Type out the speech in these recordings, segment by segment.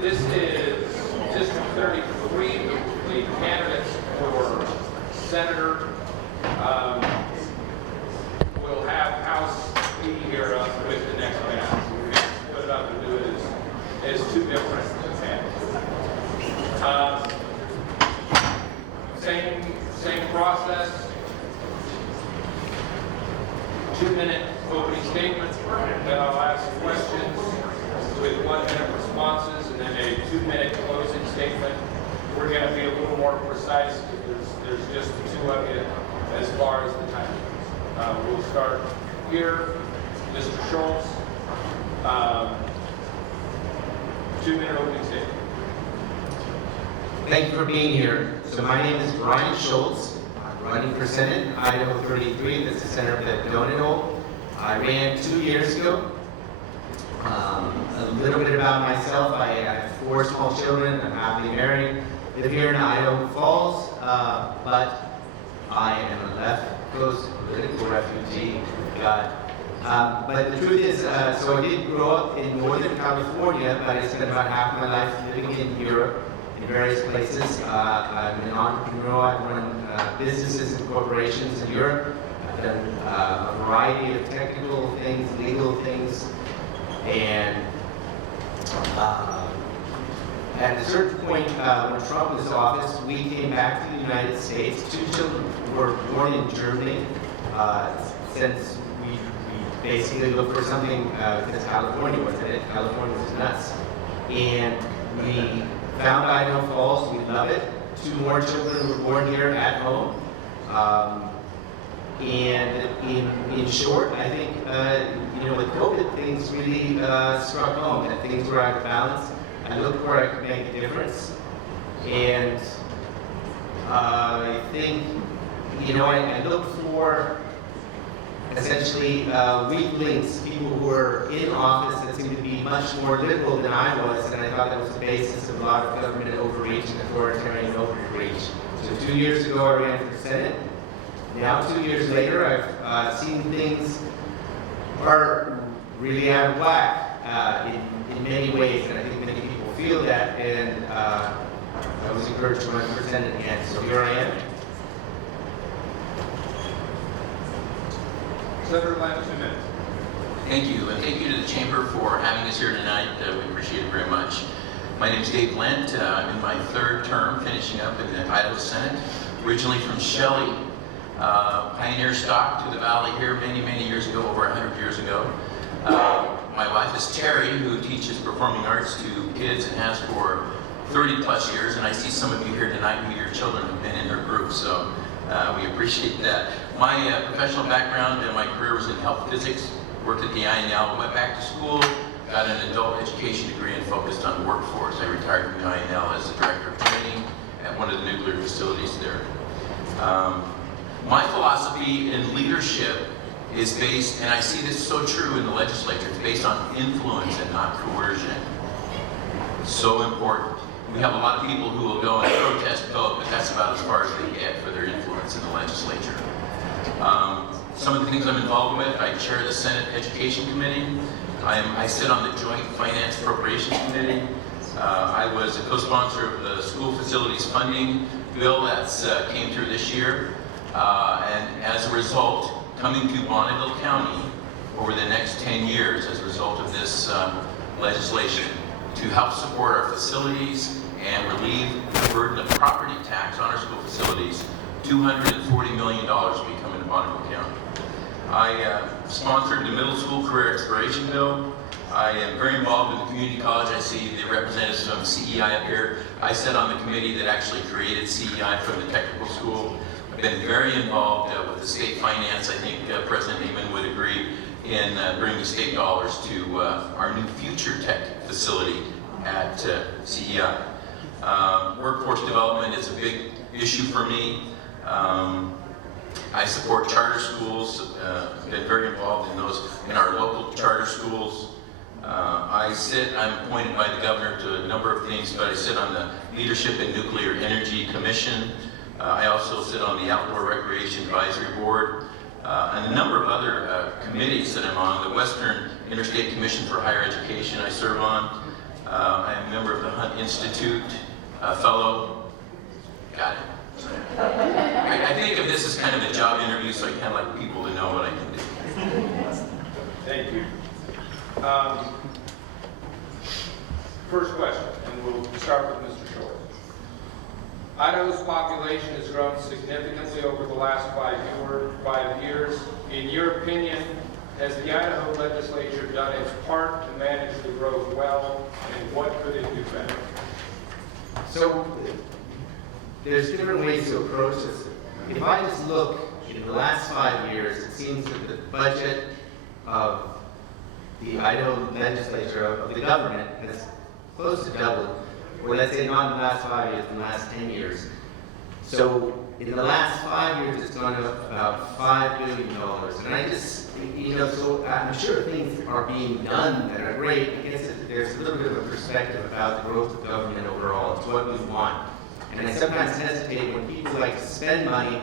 This is District 33, the candidates for senator. We'll have House B here up with the next round. So we're going to split it up and do it as two different panels. Same process. 2-minute opening statements, then I'll ask questions with 1-minute responses, and then a 2-minute closing statement. We're going to be a little more precise because there's just the two of you as far as the time. We'll start here. Mr. Scholz, 2-minute opening statement. Thank you for being here. So my name is Brian Scholz. I'm running for Senate, Idaho 33. That's the center of the donut hole. I ran 2 years ago. A little bit about myself. I have 4 small children. I'm happily married. Live here in Idaho Falls, but I am a left coast political refugee. But the truth is, so I did grow up in Northern California, but I spent about half my life living in Europe, in various places. I'm an entrepreneur. I've run businesses and corporations in Europe. I've done a variety of technical things, legal things, and at a certain point, when Trump was in office, we came back to the United States. 2 children were born in Germany. Since we basically looked for something, because California wasn't it. California was nuts. And we found Idaho Falls. We love it. 2 more children were born here at home. And in short, I think, with COVID, things really struck home, and things were out of balance. I looked where I could make a difference. And I think, I looked for essentially weak links, people who were in office that seemed to be much more liberal than I was, and I thought that was the basis of a lot of government overreach and authoritarian overreach. So 2 years ago, I ran for Senate. Now, 2 years later, I've seen things are really out of whack in many ways, and I think many people feel that, and I was encouraged to run for Senate again, so here I am. Senator Lent, 2 minutes. Thank you, and thank you to the Chamber for having us here tonight. We appreciate it very much. My name is Dave Lent. I'm in my 3rd term, finishing up in the Idaho Senate. Originally from Shelley, pioneer stock to the valley here many years ago, over 100 years ago. My wife is Terry, who teaches performing arts to kids and has for 30 plus years, and I see some of you here tonight who your children have been in her group, so we appreciate that. My professional background and my career was in health physics, worked at the INL, went back to school, got an adult education degree and focused on the workforce. I retired from the INL as the director of training at one of the nuclear facilities there. My philosophy in leadership is based, and I see this so true in the legislature, it's based on influence and not coercion. So important. We have a lot of people who will go and protest code, but that's about as far as they get for their influence in the legislature. Some of the things I'm involved with, I chair the Senate Education Committee. I sit on the Joint Finance Appropriations Committee. I was a co-sponsor of the school facilities funding bill that came through this year. And as a result, coming to Bonneville County over the next 10 years as a result of this legislation to help support our facilities and relieve the burden of property tax on our school facilities, $240 million will be coming to Bonneville County. I sponsored the middle school career exploration bill. I am very involved in the community college. I see the representatives from CEI up here. I sit on the committee that actually created CEI from the technical school. I've been very involved with the state finance. I think President Neiman would agree in bringing state dollars to our new future tech facility at CEI. Workforce development is a big issue for me. I support charter schools, been very involved in those, in our local charter schools. I'm appointed by the governor to a number of things, but I sit on the Leadership in Nuclear Energy Commission. I also sit on the Outdoor Recreation Advisory Board, and a number of other committees that I'm on. The Western Interstate Commission for Higher Education I serve on. I'm a member of the Hunt Institute, a fellow. Got it. I think of this as kind of a job interview, so I kind of like people to know what I can do. Thank you. First question, and we'll start with Mr. Scholz. Idaho's population has grown significantly over the last 5 years. In your opinion, has the Idaho legislature done its part to manage the growth well, and what could it do better? So there's different ways to approach this. If I just look in the last 5 years, it seems that the budget of the Idaho legislature, of the government, has close to doubled, or let's say not in the last 5 years, in the last 10 years. So in the last 5 years, it's gone up about $5 billion. And I just, so I'm sure things are being done that are great. I guess there's a little bit of a perspective about the growth of government overall. It's what we want. And I sometimes hesitate when people like to spend money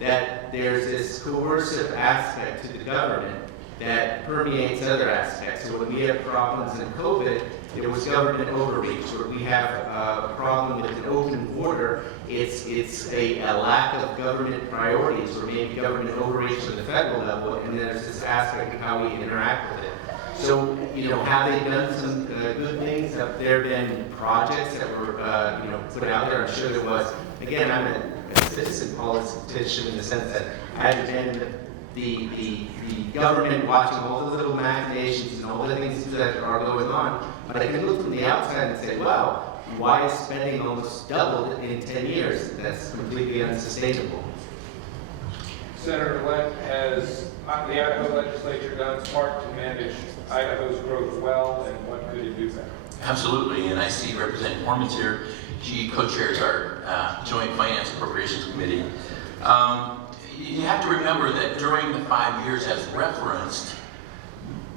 that there's this coercive aspect to the government that permeates other aspects. So when we have problems in COVID, it was government overreach. Or we have a problem with an open border, it's a lack of government priorities, or maybe government overreach at the federal level, and there's this aspect of how we interact with it. So, have they done some good things? Have there been projects that were, put out there? I'm sure there was. Again, I'm a citizen politician in the sense that I've been the government watching all the little machinations and all the things that are going on. But I can look from the outside and say, wow, why is spending almost doubled in 10 years? That's completely unsustainable. Senator Lent, has the Idaho legislature done its part to manage Idaho's growth well, and what could it do better? Absolutely, and I see Representative Hormans here. She co-chairs our Joint Finance Appropriations Committee. You have to remember that during the 5 years as referenced,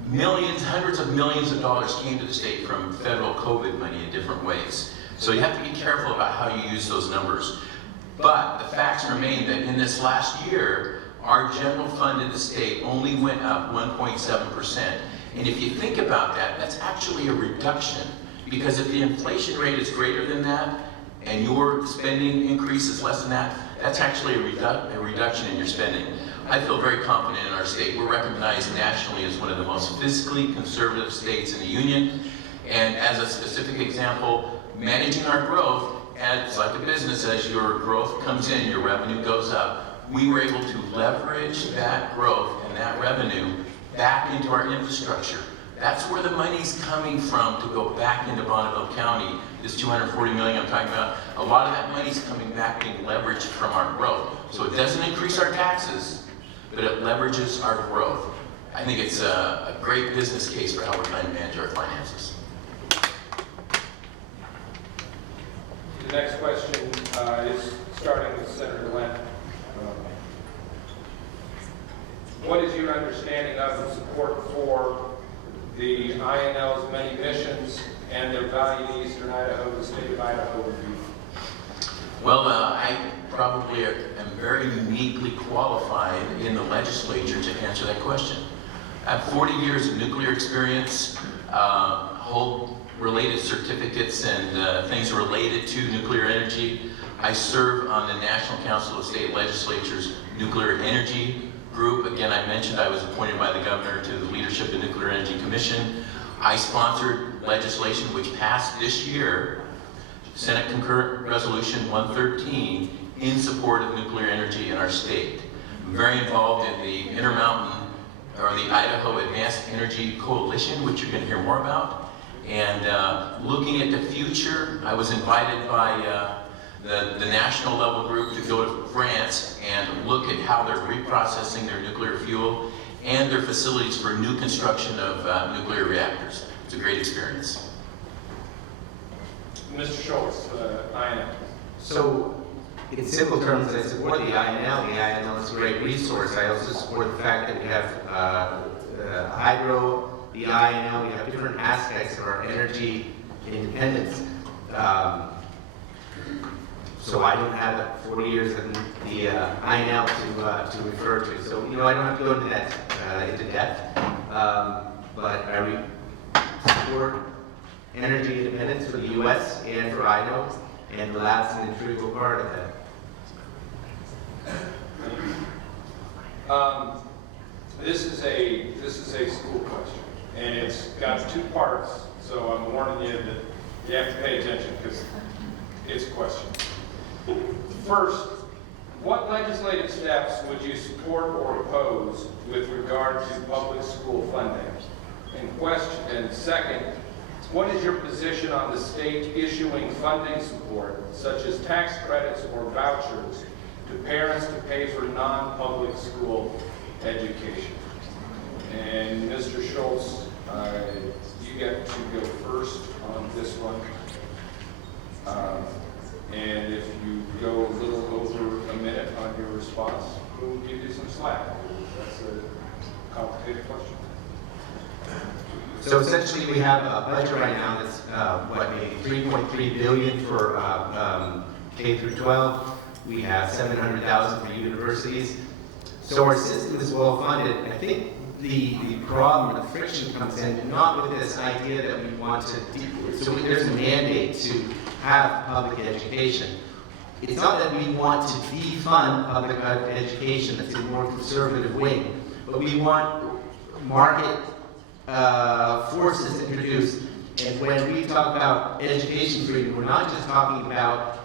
millions, hundreds of millions of dollars came to the state from federal COVID money in different ways. So you have to be careful about how you use those numbers. But the facts remain that in this last year, our general fund in the state only went up 1.7%. And if you think about that, that's actually a reduction. Because if the inflation rate is greater than that, and your spending increase is less than that, that's actually a reduction in your spending. I feel very confident in our state. We're recognized nationally as one of the most fiscally conservative states in the union. And as a specific example, managing our growth, it's like a business, as your growth comes in, your revenue goes up. We were able to leverage that growth and that revenue back into our infrastructure. That's where the money's coming from to go back into Bonneville County. This $240 million I'm talking about, a lot of that money's coming back being leveraged from our growth. So it doesn't increase our taxes, but it leverages our growth. I think it's a great business case for how we're trying to manage our finances. The next question is starting with Senator Lent. What is your understanding of and support for the INL's many missions and their value to Eastern Idaho, the state of Idaho review? Well, I probably am very uniquely qualified in the legislature to answer that question. I have 40 years of nuclear experience, hold related certificates and things related to nuclear energy. I serve on the National Council of State Legislatures Nuclear Energy Group. Again, I mentioned I was appointed by the governor to the Leadership of Nuclear Energy Commission. I sponsored legislation which passed this year, Senate Concurrent Resolution 113, in support of nuclear energy in our state. I'm very involved in the Intermountain, or the Idaho Advanced Energy Coalition, which you're going to hear more about. And looking at the future, I was invited by the national level group to go to France and look at how they're reprocessing their nuclear fuel and their facilities for new construction of nuclear reactors. It's a great experience. Mr. Scholz, INL. So, in simple terms, I support the INL. The INL is a great resource. I also support the fact that we have hydro, the INL, we have different aspects of our energy independence. So I don't have 40 years in the INL to refer to. So, I don't have to go into that into depth. But I support energy independence for the U.S. and for Idaho, and the last and integral part of that. This is a school question, and it's got two parts, so I'm warning you that you have to pay attention because it's a question. First, what legislative steps would you support or oppose with regard to public school funding? And second, what is your position on the state issuing funding support, such as tax credits or vouchers, to parents to pay for non-public school education? And Mr. Scholz, you get to go first on this one. And if you go a little over a minute on your response, we'll give you some slack. That's a complicated question. So essentially, we have a budget right now that's maybe $3.3 billion for K through 12. We have $700,000 for universities. So our system is well funded. I think the problem, the friction comes in not with this idea that we want to. So there's a mandate to have public education. It's not that we want to defund public education. That's a more conservative wing, but we want market forces introduced. And when we talk about education freedom, we're not just talking about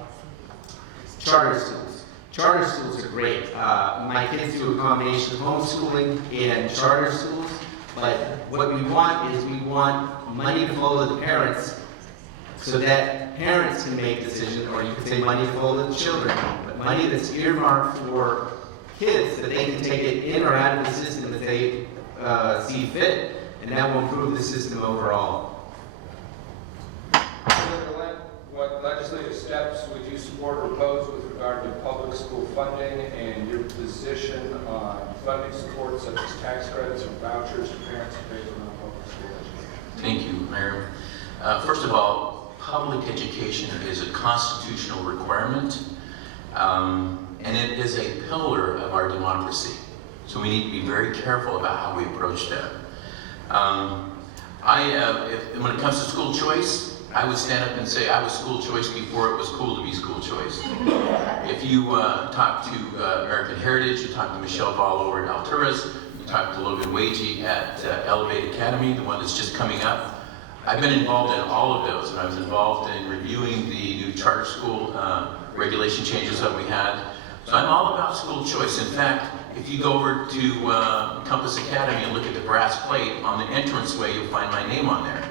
charter schools. Charter schools are great. My kids do a combination of homeschooling and charter schools, but what we want is we want money to follow the parents so that parents can make decisions, or you could say money to follow the children, but money that's earmarked for kids that they can take it in or out of the system as they see fit, and that will improve the system overall. What legislative steps would you support or oppose with regard to public school funding, and your position on funding support such as tax credits or vouchers for parents to pay for non-public school education? Thank you, Mayor. First of all, public education is a constitutional requirement, and it is a pillar of our democracy. So we need to be very careful about how we approach that. When it comes to school choice, I would stand up and say I was school choice before it was cool to be school choice. If you talk to American Heritage, you talk to Michelle Ball over at Alturas, you talk to Logan Wagey at Elevate Academy, the one that's just coming up. I've been involved in all of those, and I was involved in reviewing the new charter school regulation changes that we had. So I'm all about school choice. In fact, if you go over to Compass Academy and look at the brass plate, on the entranceway, you'll find my name on there.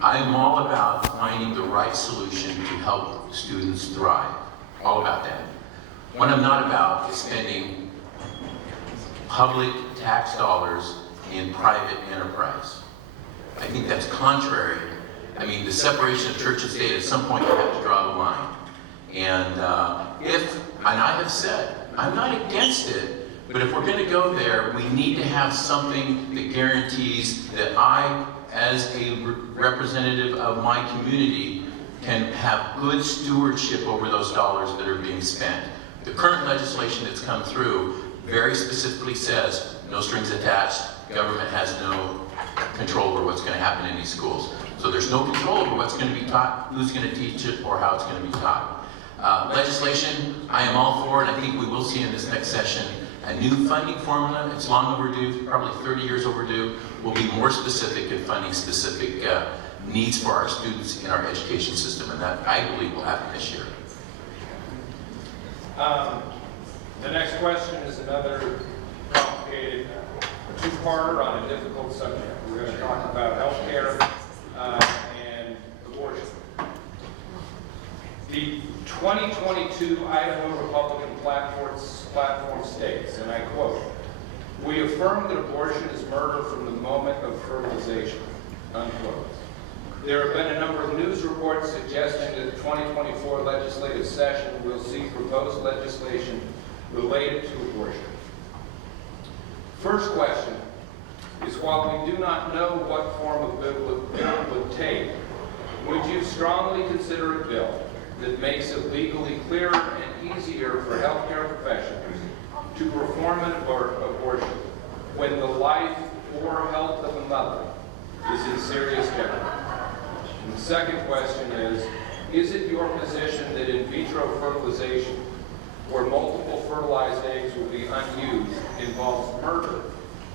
I'm all about finding the right solution to help students thrive. All about that. What I'm not about is spending public tax dollars in private enterprise. I think that's contrary. I mean, the separation of church and state, at some point you have to draw the line. And I have said, I'm not against it, but if we're going to go there, we need to have something that guarantees that I, as a representative of my community, can have good stewardship over those dollars that are being spent. The current legislation that's come through very specifically says, no strings attached, government has no control over what's going to happen in these schools. So there's no control over what's going to be taught, who's going to teach it, or how it's going to be taught. Legislation, I am all for, and I think we will see in this next session, a new funding formula. It's long overdue, probably 30 years overdue. Will be more specific in funding specific needs for our students in our education system, and that I believe will happen this year. The next question is another complicated two-parter on a difficult subject. We're going to talk about health care and abortion. The 2022 Idaho Republican platform states, and I quote, "We affirm that abortion is murder from the moment of fertilization," unquote. There have been a number of news reports suggesting that the 2024 legislative session will see proposed legislation related to abortion. First question is, while we do not know what form of bill would take, would you strongly consider a bill that makes it legally clearer and easier for healthcare professionals to perform an abortion when the life or health of the mother is in serious jeopardy? And Second question is it your position that in vitro fertilization, where multiple fertilized eggs will be unused, involves murder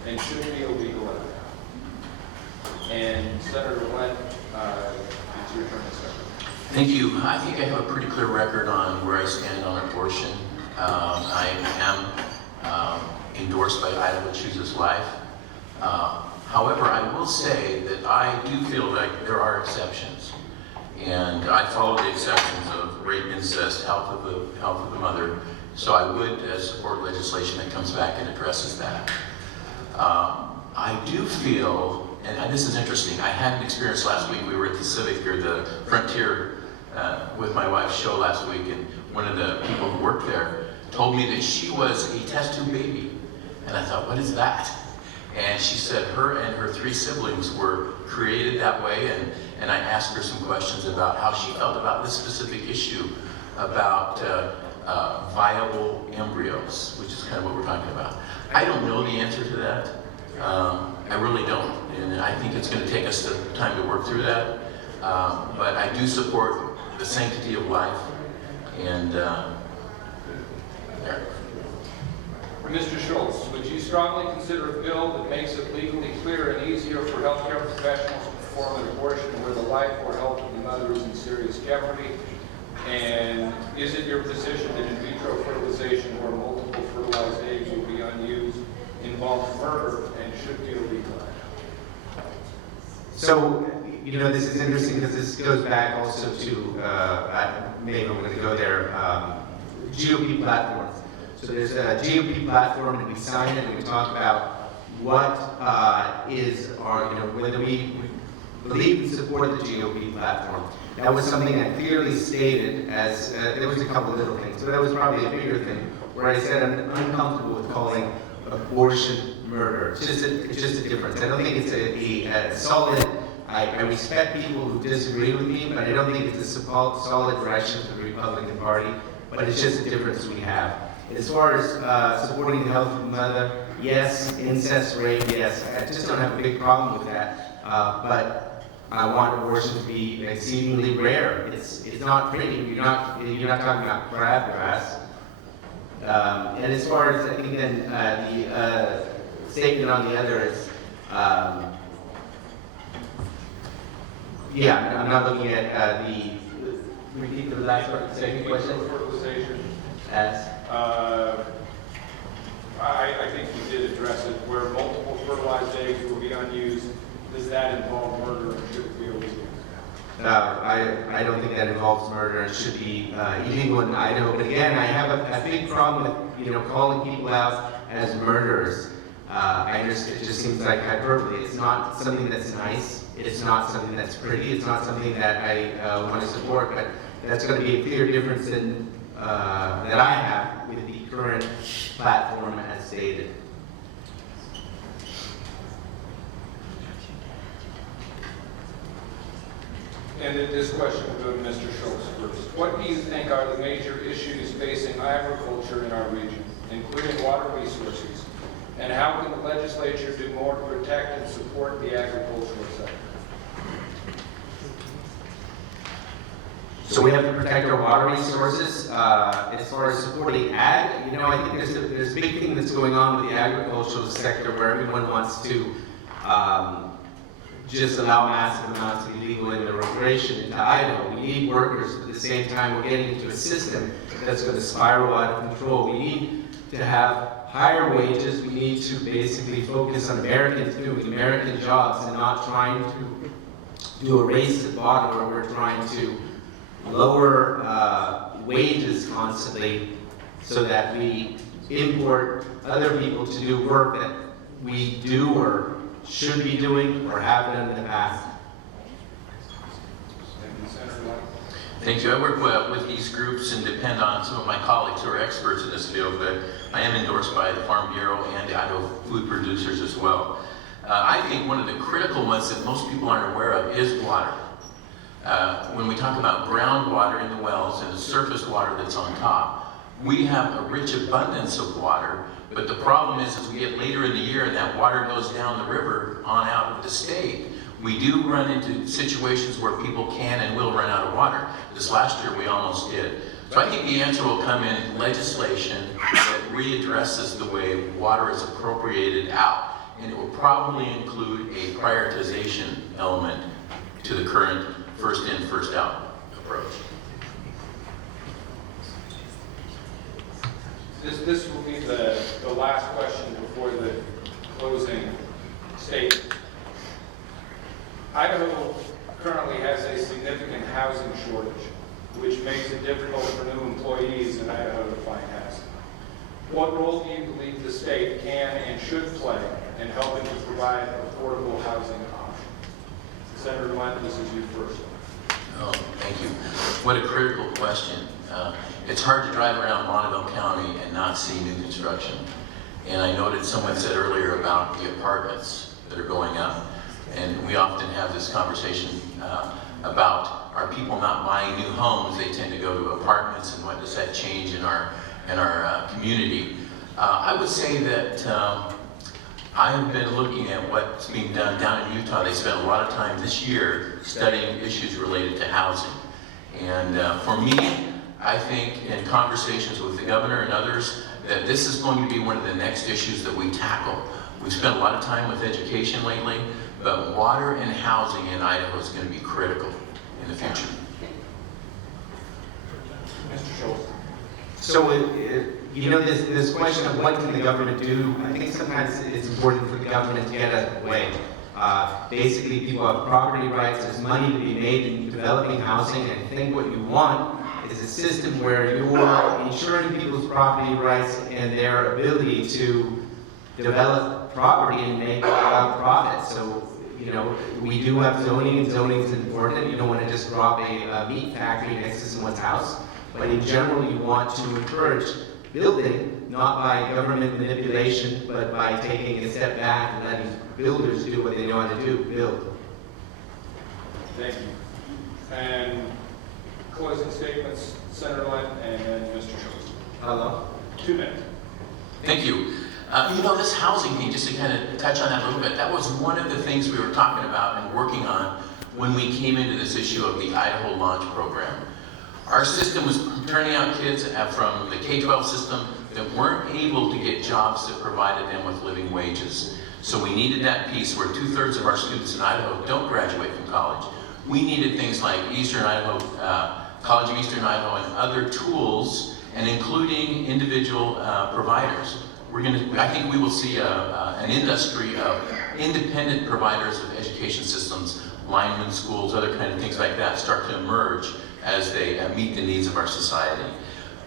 and should be illegal? And Senator Lent, it's your turn, sir. Thank you. I think I have a pretty clear record on where I stand on abortion. I am endorsed by Idaho Chooses Life. However, I will say that I do feel like there are exceptions. And I follow the exceptions of rape, incest, health of the mother. So I would support legislation that comes back and addresses that. I do feel, and this is interesting, I had an experience last week. We were at the Civic here, the Frontier, with my wife's show last week, and one of the people who worked there told me that she was a test tube baby. And I thought, what is that? And she said her and her 3 siblings were created that way, and I asked her some questions about how she felt about this specific issue about viable embryos, which is kind of what we're talking about. I don't know the answer to that. I really don't, and I think it's going to take us the time to work through that. But I do support the sanctity of life, and there. Mr. Scholz, would you strongly consider a bill that makes it legally clear and easier for healthcare professionals to perform an abortion where the life or health of the mother is in serious jeopardy? And is it your position that in vitro fertilization where multiple fertilized eggs will be unused involves murder and should be illegal? So, this is interesting because this goes back also to, maybe I'm going to go there, GOP platforms. So there's a GOP platform, and we sign it, and we talk about what is our, whether we believe and support the GOP platform. That was something I clearly stated as, there was a couple of little things, but that was probably a bigger thing, where I said I'm uncomfortable with calling abortion murder. It's just a difference. I don't think it's a solid, I respect people who disagree with me, but I don't think it's a solid direction for the Republican Party, but it's just a difference we have. As far as supporting the health of the mother, yes. Incest, rape, yes. I just don't have a big problem with that. But I want abortion to be exceedingly rare. It's not pretty. You're not talking about crabgrass. And as far as I think then the statement on the other is, yeah, I'm not looking at repeat the last part of the second question. Fertilization. As. I think you did address it, where multiple fertilized eggs will be unused. Does that involve murder and should it be illegal? I don't think that involves murder and should be illegal in Idaho. But again, I have a big problem with calling people out as murderers. It just seems like hyperbole. It's not something that's nice. It's not something that's pretty. It's not something that I want to support. But that's going to be a clear difference in that I have with the current platform as stated. And then this question will go to Mr. Scholz first. What do you think are the major issues facing agriculture in our region, including water resources? And how can the legislature do more to protect and support the agricultural sector? So we have to protect our water resources. As far as supporting ag, I think there's a big thing that's going on with the agricultural sector where everyone wants to just allow massive amounts of illegal immigration into Idaho. We need workers, but at the same time we're getting into a system that's going to spiral out of control. We need to have higher wages. We need to basically focus on Americans doing American jobs and not trying to do a race at the bottom where we're trying to lower wages constantly so that we import other people to do work that we do or should be doing or have done in the past. Thank you. I work well with these groups and depend on some of my colleagues who are experts in this field, but I am endorsed by the Farm Bureau and the Idaho food producers as well. I think one of the critical ones that most people aren't aware of is water. When we talk about groundwater in the wells and the surface water that's on top, we have a rich abundance of water, but the problem is as we get later in the year and that water goes down the river on out of the state, We do run into situations where people can and will run out of water. This last year we almost did. So I think the answer will come in legislation that readdresses the way water is appropriated out. And it will probably include a prioritization element to the current first in, first out approach. This will be the last question before the closing statement. Idaho currently has a significant housing shortage, which makes it difficult for new employees in Idaho to find housing. What role do you believe the state can and should play in helping to provide affordable housing options? Senator Lent, this is you first. Oh, thank you. What a critical question. It's hard to drive around Bonneville County and not see new construction. And I noted someone said earlier about the apartments that are going up. And we often have this conversation about are people not buying new homes? They tend to go to apartments, and what does that change in our community? I would say that I've been looking at what's being done down in Utah. They spent a lot of time this year studying issues related to housing. And for me, I think in conversations with the governor and others, that this is going to be one of the next issues that we tackle. We've spent a lot of time with education lately, but water and housing in Idaho is going to be critical in the future. Mr. Scholz. So, this question of what can the government do, I think sometimes it's important for the government to get out of the way. Basically, people have property rights, there's money to be made in developing housing, and I think what you want is a system where you're ensuring people's property rights and their ability to develop property and make profit. So, we do have zoning, and zoning is important. You don't want to just drop a meat factory next to someone's house. But in general, you want to encourage building, not by government manipulation, but by taking a step back and letting builders do what they know how to do, build. Thank you. And closing statements, Senator Lent and then Mr. Scholz. Hello? 2 minutes. Thank you. This housing thing, just to kind of touch on that a little bit, that was one of the things we were talking about and working on when we came into this issue of the Idaho Launch Program. Our system was turning out kids from the K-12 system that weren't able to get jobs that provided them with living wages. So we needed that piece where 2/3 of our students in Idaho don't graduate from college. We needed things like Eastern Idaho, College of Eastern Idaho, and other tools, and including individual providers. I think we will see an industry of independent providers of education systems, lineman schools, other kind of things like that start to emerge as they meet the needs of our society.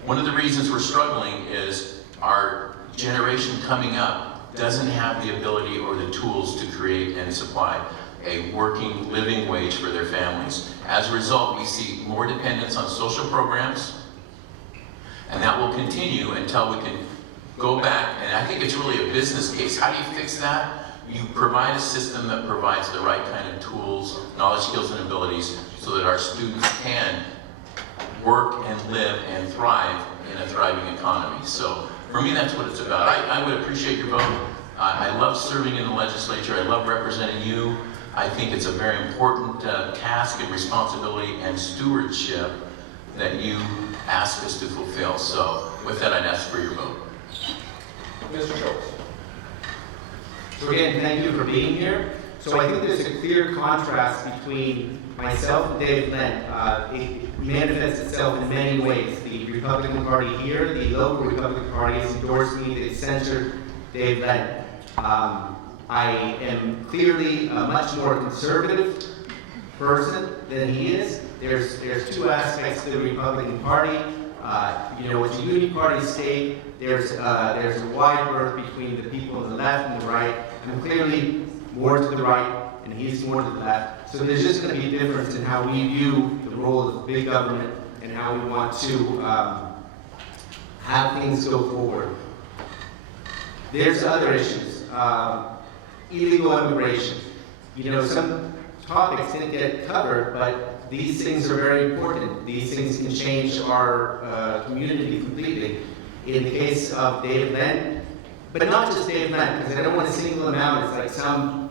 One of the reasons we're struggling is our generation coming up doesn't have the ability or the tools to create and supply a working living wage for their families. As a result, we see more dependence on social programs, and that will continue until we can go back, and I think it's really a business case. How do you fix that? You provide a system that provides the right kind of tools, knowledge, skills, and abilities so that our students can work and live and thrive in a thriving economy. So for me, that's what it's about. I would appreciate your vote. I love serving in the legislature. I love representing you. I think it's a very important task and responsibility and stewardship that you ask us to fulfill. So with that, I'd ask for your vote. Mr. Scholz. So again, thank you for being here. So I think there's a clear contrast between myself and Dave Lent. It manifests itself in many ways. The Republican Party here, the local Republican Party has endorsed me, they censored Dave Lent. I am clearly a much more conservative person than he is. There's two aspects to the Republican Party. It's a uniparty state. There's a wide berth between the people on the left and the right. I'm clearly more to the right, and he's more to the left. So there's just going to be a difference in how we view the role of big government and how we want to have things go forward. There's other issues. Illegal immigration. Some topics didn't get covered, but these things are very important. These things can change our community completely. In the case of Dave Lent, but not just Dave Lent, because I don't want to single him out as like some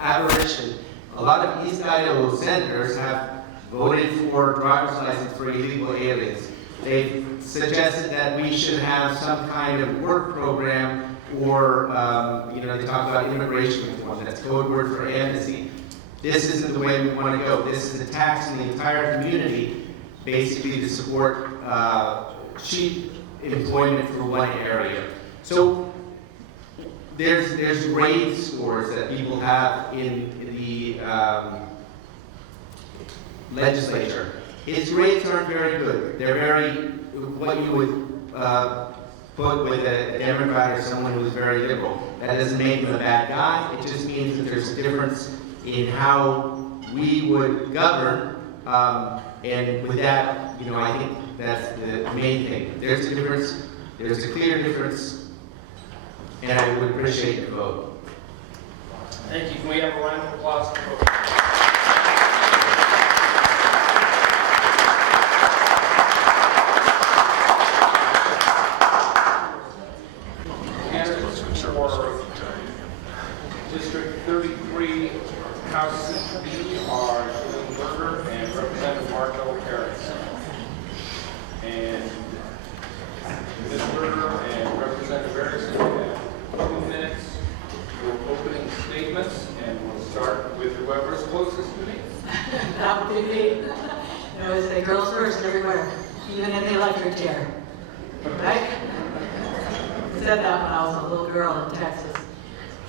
aberration. A lot of East Idaho senators have voted for driver's license for illegal aliens. They've suggested that we should have some kind of work program, or they talk about immigration reform. That's code word for amnesty. This isn't the way we want to go. This is a tax on the entire community, basically to support cheap employment for one area. So there's grade scores that people have in the legislature. His grades aren't very good. They're very, what you would put with a Democrat or someone who's very liberal. That doesn't make him a bad guy. It just means that there's a difference in how we would govern. And with that, I think that's the main thing. There's a difference. There's a clear difference. And I would appreciate the vote. Thank you. Can we have a round of applause for both? Candidates for District 33 House seat B are Jilene Burger and Representative Marco Erickson. And Ms. Burger and Representative Erickson have 2 minutes for opening statements, and we'll start with whoever's closest to me. That would be me. I always say girls first everywhere, even in the electric chair. Right? I said that when I was a little girl in Texas.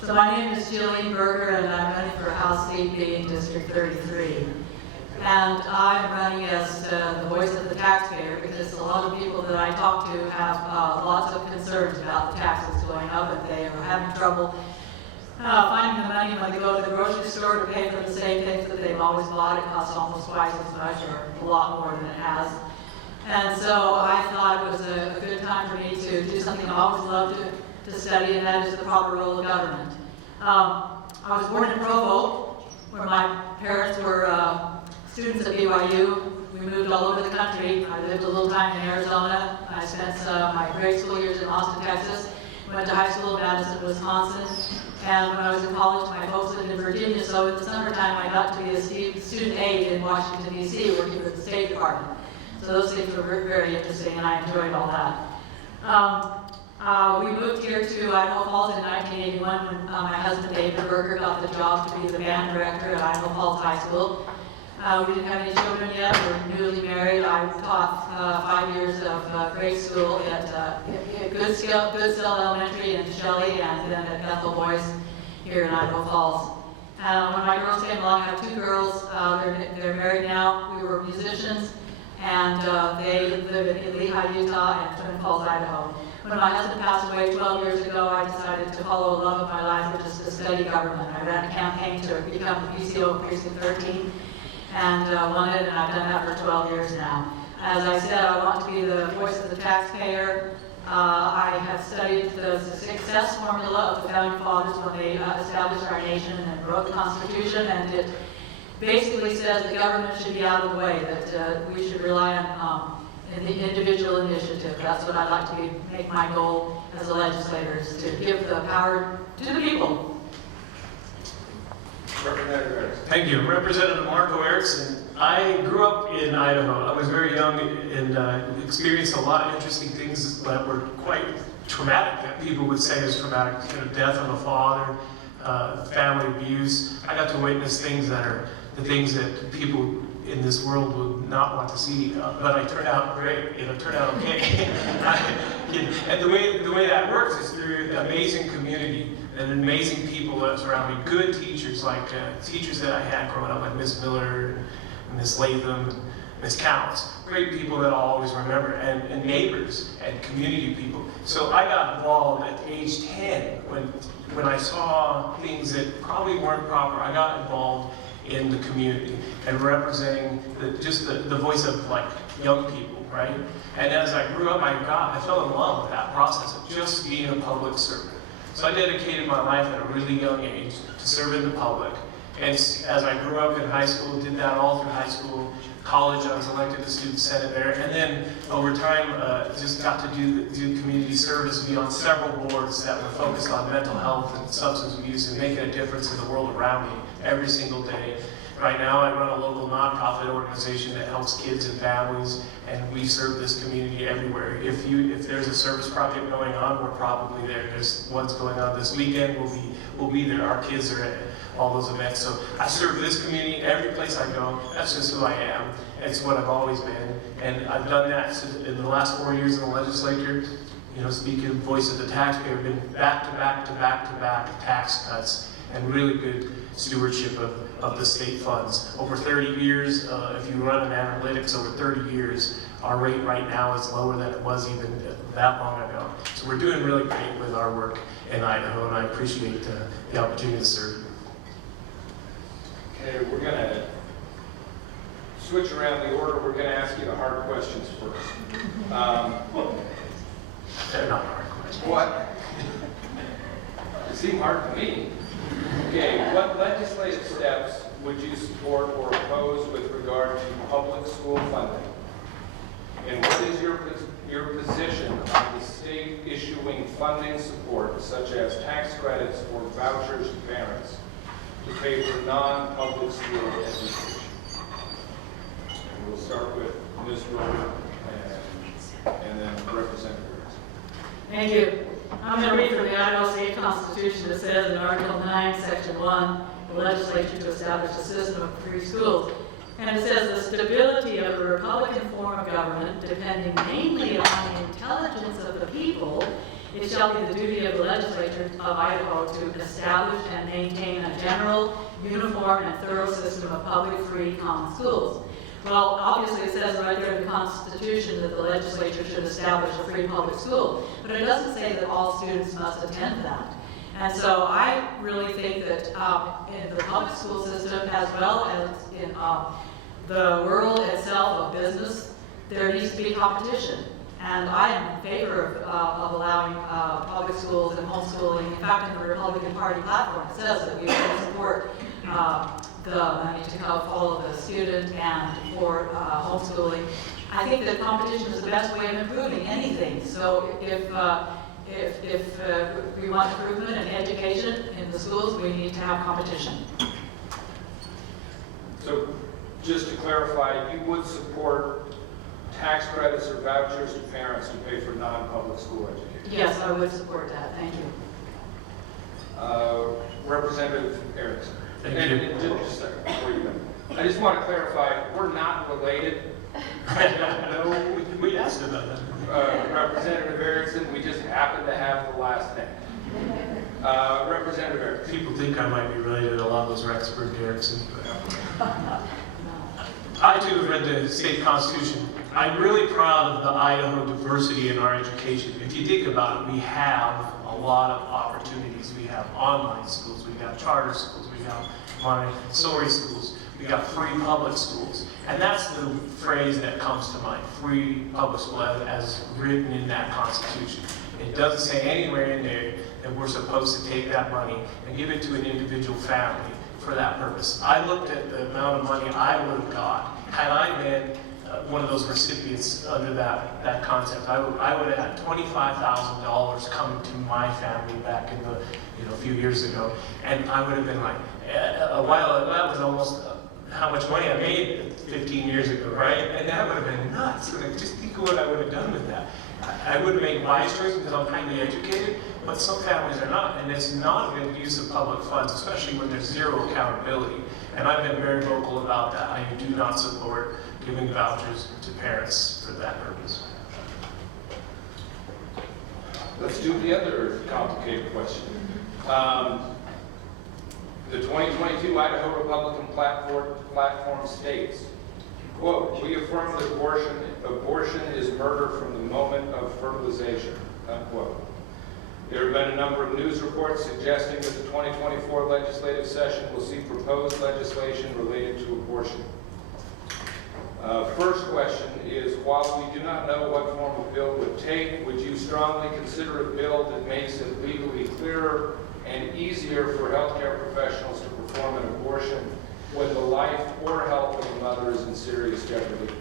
So my name is Jilene Burger, and I'm running for House seat B in District 33. And I'm running as the voice of the taxpayer, because a lot of people that I talk to have lots of concerns about the taxes going up, and they are having trouble finding the money when they go to the grocery store to pay for the same things that they've always bought. It costs almost twice as much, or a lot more than it has. And so I thought it was a good time for me to do something I've always loved to study, and that is the proper role of government. I was born in Provo, where my parents were students at BYU. We moved all over the country. I lived a little time in Arizona. I spent my grade school years in Austin, Texas. Went to high school in Madison, Wisconsin. And when I was in college, my folks lived in Virginia, so in the summertime I got to be a student aide in Washington, D.C., working for the State Department. So those things were very interesting, and I enjoyed all that. We moved here to Idaho Falls in 1981 when my husband, David Burger, got the job to be the band director at Idaho Falls High School. We didn't have any children yet. We were newly married. I taught 5 years of grade school at Goodsell Elementary in Shelley, and then at Bethel Boys here in Idaho Falls. When my girls came along, I have 2 girls. They're married now. We were musicians, and they live in Lehigh, Utah, and Twin Falls, Idaho. When my husband passed away 12 years ago, I decided to follow a love of my life, which is to study government. I ran a campaign to become the PCO of Precinct 13. And won it, and I've done that for 12 years now. As I said, I want to be the voice of the taxpayer. I have studied the success formula of the Founding Fathers when they established our nation and wrote the Constitution, and it basically says the government should be out of the way, that we should rely on the individual initiative. That's what I'd like to make my goal as a legislator, is to give the power to the people. Thank you. Representative Marco Erickson. I grew up in Idaho. I was very young and experienced a lot of interesting things that were quite traumatic, that people would say is traumatic. Death of a father, family abuse. I got to witness things that are the things that people in this world would not want to see, but I turned out great. Turned out okay. And the way that works is through an amazing community and amazing people that surround me. Good teachers, like teachers that I had growing up, like Miss Miller, and Miss Latham, and Miss Counts. Great people that I'll always remember, and neighbors and community people. So I got involved at age 10 when I saw things that probably weren't proper. I got involved in the community and representing the voice of like young people, right? And as I grew up, I fell in love with that process of just being a public servant. So I dedicated my life at a really young age to serving the public And as I grew up in high school, did that all through high school, college, I was elected to student senate there, and then over time, just got to do community service, be on several boards that were focused on mental health and substance abuse and making a difference in the world around me every single day. Right now, I run a local nonprofit organization that helps kids and families, and we serve this community everywhere. If there's a service project going on, we're probably there. There's one's going on this weekend, we'll be there. Our kids are at all those events. So I serve this community every place I go. That's just who I am. It's what I've always been. And I've done that in the last 4 years in the legislature. You know, speaking of voice of the taxpayer, been back to back tax cuts and really good stewardship of the state funds. Over 30 years, if you run an analytics over 30 years, our rate right now is lower than it was even that long ago. So we're doing really great with our work in Idaho, and I appreciate the opportunity to serve. Okay, we're going to switch around the order. We're going to ask you the hard questions first. They're not hard questions. What? They seem hard to me. Okay, what legislative steps would you support or oppose with regard to public school funding? And what is your position on the state issuing funding support, such as tax credits or vouchers to parents, to pay for non-public school education? And we'll start with Ms. Burger and then Representative Erickson. Thank you. I'm going to read from the Idaho State Constitution. It says in Article 9, Section 1, the legislature to establish a system of free schools. And it says the stability of a Republican form of government, depending mainly upon the intelligence of the people, it shall be the duty of the legislature of Idaho to establish and maintain a general, uniform, and thorough system of public, free, common schools. Well, obviously it says right there in the Constitution that the legislature should establish a free public school, but it doesn't say that all students must attend that. And so I really think that in the public school system, as well as in the world itself of business, there needs to be competition. And I am in favor of allowing public schools and homeschooling. In fact, in the Republican Party platform, it says that we will support the money to help follow the student and for homeschooling. I think that competition is the best way of improving anything. So if we want improvement in education in the schools, we need to have competition. So just to clarify, you would support tax credits or vouchers to parents to pay for non-public school education? Yes, I would support that. Thank you. Representative Erickson. Thank you. And just a second before you go. I just want to clarify, we're not related. No, we asked about that. Representative Erickson, we just happen to have the last name. Representative Erickson. People think I might be related to a lot of those Rexburg Erickson. I too have read the state constitution. I'm really proud of the Idaho diversity in our education. If you think about it, we have a lot of opportunities. We have online schools, we have charter schools, we have Montessori schools, we got free public schools. And that's the phrase that comes to mind, free public school as written in that constitution. It doesn't say anywhere in there that we're supposed to take that money and give it to an individual family for that purpose. I looked at the amount of money I would have got had I been one of those recipients under that concept. I would have had $25,000 coming to my family back in the a few years ago, and I would have been like, that was almost how much money I made 15 years ago, right? And that would have been nuts. Like, just think of what I would have done with that. I wouldn't make wise choices because I'm highly educated, but some families are not, and it's not a good use of public funds, especially when there's zero accountability. And I've been very vocal about that. I do not support giving vouchers to parents for that purpose. Let's do the other complicated question. The 2022 Idaho Republican platform states, quote, "We affirm that abortion is murder from the moment of fertilization," unquote. There have been a number of news reports suggesting that the 2024 legislative session will see proposed legislation related to abortion. First question is, while we do not know what form a bill would take, would you strongly consider a bill that makes it legally clearer and easier for healthcare professionals to perform an abortion when the life or health of the mother is in serious jeopardy?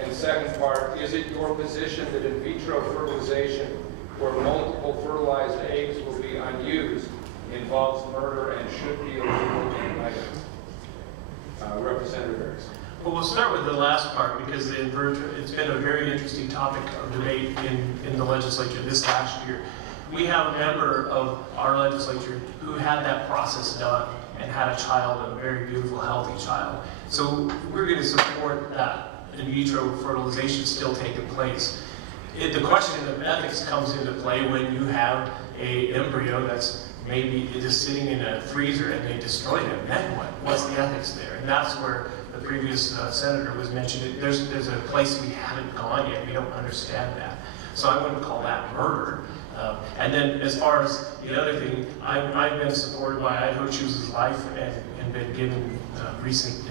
And second part, is it your position that in vitro fertilization, where multiple fertilized eggs will be unused, involves murder and should be illegal in Idaho? Representative Erickson. Well, we'll start with the last part because it's been a very interesting topic of debate in the legislature this last year. We have a member of our legislature who had that process done and had a child, a very beautiful, healthy child. So we're going to support that in vitro fertilization still taking place. The question of ethics comes into play when you have an embryo that's maybe just sitting in a freezer and they destroy them. Then what? What's the ethics there? And that's where the previous senator was mentioning. There's a place we haven't gone yet. We don't understand that. So I wouldn't call that murder. And then as far as the other thing, I've been supported by Idaho Chooses Life and been given recent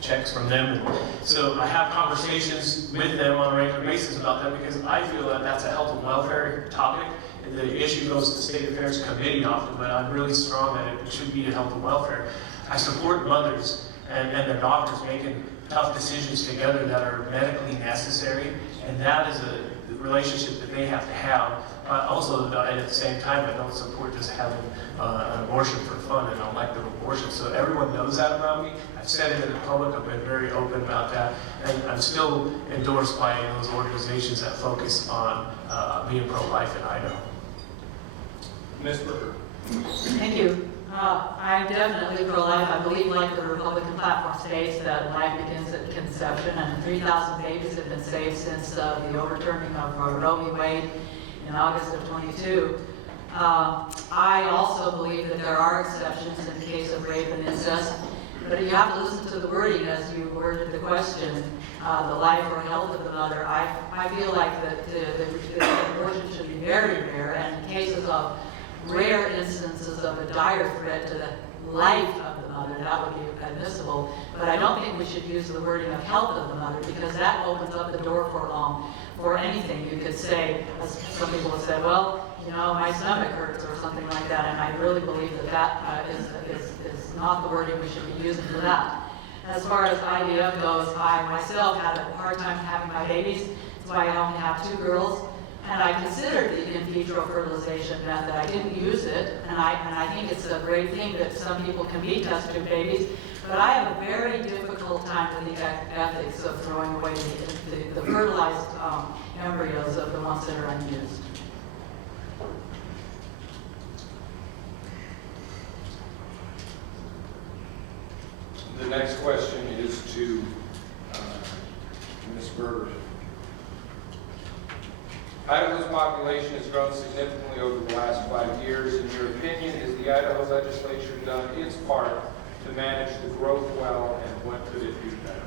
checks from them. And so I have conversations with them on a regular basis about that because I feel that that's a health and welfare topic. The issue goes to State Affairs Committee often, but I'm really strong that it should be a health and welfare. I support mothers and their doctors making tough decisions together that are medically necessary, and that is a relationship that they have to have. Also, at the same time, I don't support just having an abortion for fun and elective abortion. So everyone knows that about me. I've said it in the public. I've been very open about that. And I'm still endorsed by those organizations that focus on being pro-life in Idaho. Ms. Burger. Thank you. I'm definitely pro-life. I believe, like the Republican platform states, that life begins at conception, and 3,000 babies have been saved since the overturning of Roe v. Wade in August of 22. I also believe that there are exceptions in the case of rape and incest, but you have to listen to the wording as you worded the question, the life or health of the mother. I feel like that the abortion should be very rare, and in cases of rare instances of a dire threat to the life of the mother, that would be admissible. But I don't think we should use the wording of health of the mother because that opens up the door for anything. You could say, as some people have said, well, you know, my stomach hurts or something like that, and I really believe that that is not the wording we should be using for that. As far as IVF goes, I myself had a hard time having my babies. That's why I only have 2 girls. And I considered the in vitro fertilization method. I didn't use it, and I think it's a great thing that some people can be test tube babies, but I have a very difficult time with the ethics of throwing away the fertilized embryos of the ones that are unused. The next question is to Ms. Burger. Idaho's population has grown significantly over the last 5 years. In your opinion, has the Idaho legislature done its part to manage the growth well, and what could it do better?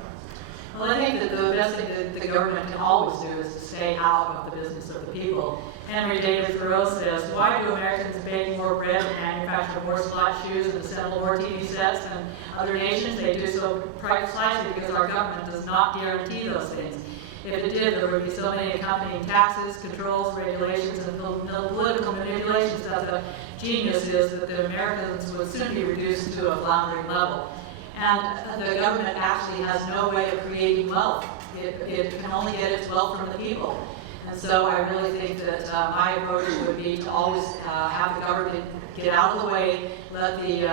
Well, I think that the best thing that the government can always do is to stay out of the business of the people. Henry David Thoreau says, why do Americans bake more bread and manufacture more slot shoes and assemble more TV sets than other nations? They do so precisely because our government does not guarantee those things. If it did, there would be so many accompanying taxes, controls, regulations, and political manipulations that the genius is that the Americans would soon be reduced to a floundering level. And the government actually has no way of creating wealth. It can only get its wealth from the people. And so I really think that my approach would be to always have the government get out of the way, let the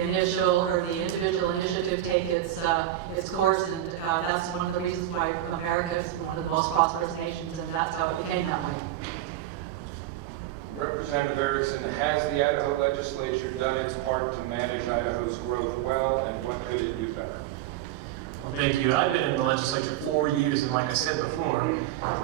initial or the individual initiative take its course, and that's one of the reasons why America is one of the most prosperous nations, and that's how it became that way. Representative Erickson, has the Idaho legislature done its part to manage Idaho's growth well, and what could it do better? Well, thank you. I've been in the legislature 4 years, and like I said before,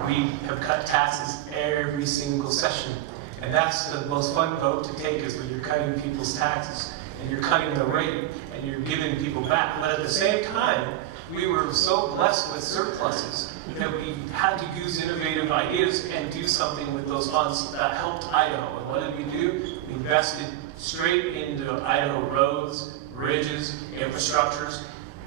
we have cut taxes every single session. And that's the most fun vote to take, is when you're cutting people's taxes, and you're cutting the rate, and you're giving people back. But at the same time, we were so blessed with surpluses that we had to use innovative ideas and do something with those funds that helped Idaho. And what did we do? We invested straight into Idaho roads, bridges, infrastructures.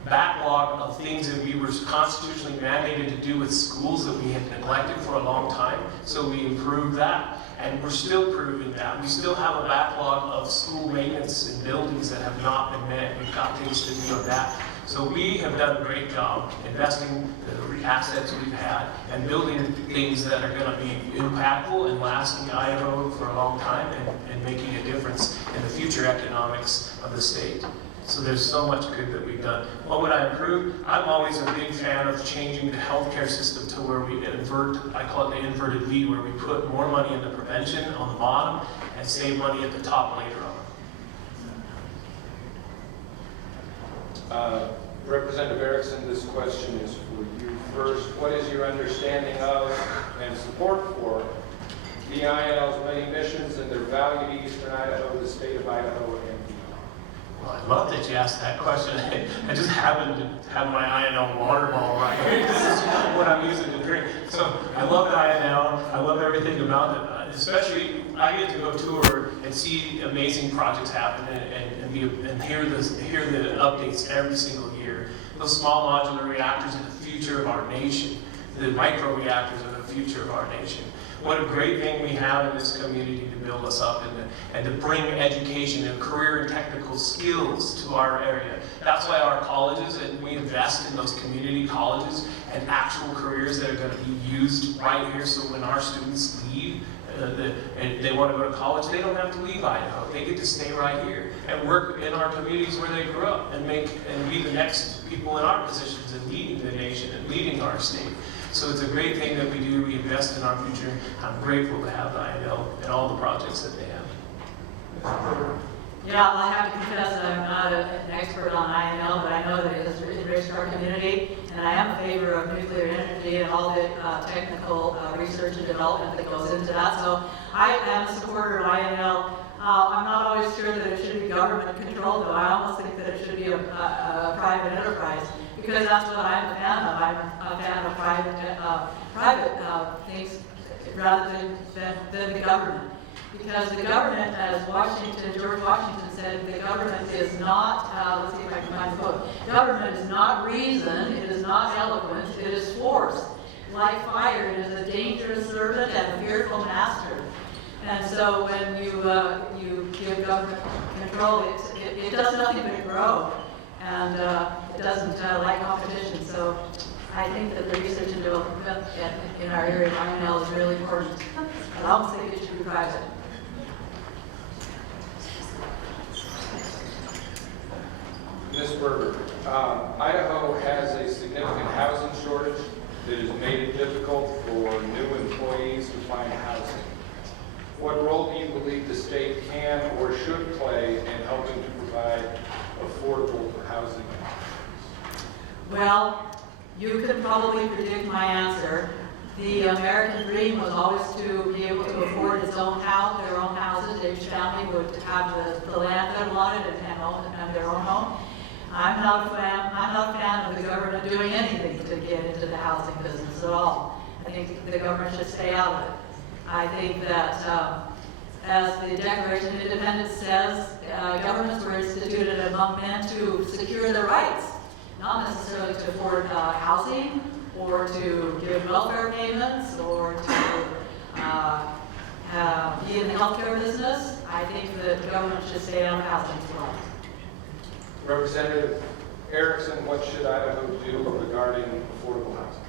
backlog of things that we were constitutionally mandated to do with schools that we had neglected for a long time. So we improved that. And we're still proving that. We still have a backlog of school maintenance and buildings that have not been met. We've got things to do on that. So we have done a great job investing the assets we've had and building things that are going to be impactful and lasting Idaho for a long time and making a difference in the future economics of the state. So there's so much good that we've done. What would I improve? I'm always a big fan of changing the healthcare system to where we invert, I call it the inverted V, where we put more money into prevention on the bottom and save money at the top later on. Representative Erickson, this question is for you first. What is your understanding of and support for the INL's many missions and their value to Eastern Idaho, the state of Idaho, and beyond? Well, I love that you asked that question. I just happened to have my INL water bottle right here. This is what I'm using to drink. So I love the INL. I love everything about it. Especially, I get to go tour and see amazing projects happen and hear the updates every single year. Those small modular reactors are the future of our nation. The micro reactors are the future of our nation. What a great thing we have in this community to build us up and to bring education and career and technical skills to our area. That's why our colleges, and we invest in those community colleges and actual careers that are going to be used right here, so when our students leave and they want to go to college, they don't have to leave Idaho. They get to stay right here and work in our communities where they grew up and be the next people in our positions and leading the nation and leading our state. So it's a great thing that we do. We invest in our future. I'm grateful to have the INL and all the projects that they have. Yeah, I have to confess that I'm not an expert on INL, but I know that it has enriched our community, and I am in favor of nuclear energy and all the technical research and development that goes into that. So I am a supporter of INL. I'm not always sure that it should be government controlled, though. I almost think that it should be a private enterprise, because that's what I'm a fan of. I'm a fan of private things rather than the government. Because the government, as George Washington said, the government is not, let's see if I can find the quote, government is not reason, it is not eloquence, it is force. Like fire, it is a dangerous servant and a fearful master. And so when you give government control, it does nothing but grow. And it doesn't like competition. So I think that the research and development in our area of INL is really important. I almost think it should be private. Ms. Burger, Idaho has a significant housing shortage that has made it difficult for new employees to find housing. What role do you believe the state can or should play in helping to provide affordable housing? Well, you could probably predict my answer. The American dream was always to be able to afford its own house, their own houses. Each family would have the land that wanted and their own home. I'm not a fan of the government doing anything to get into the housing business at all. I think the government should stay out of it. I think that, as the Declaration of Independence says, governments were instituted among men to secure their rights, not necessarily to afford housing or to give welfare payments or to be in the healthcare business. I think that the government should stay out of housing as well. Representative Erickson, what should Idaho do regarding affordable housing?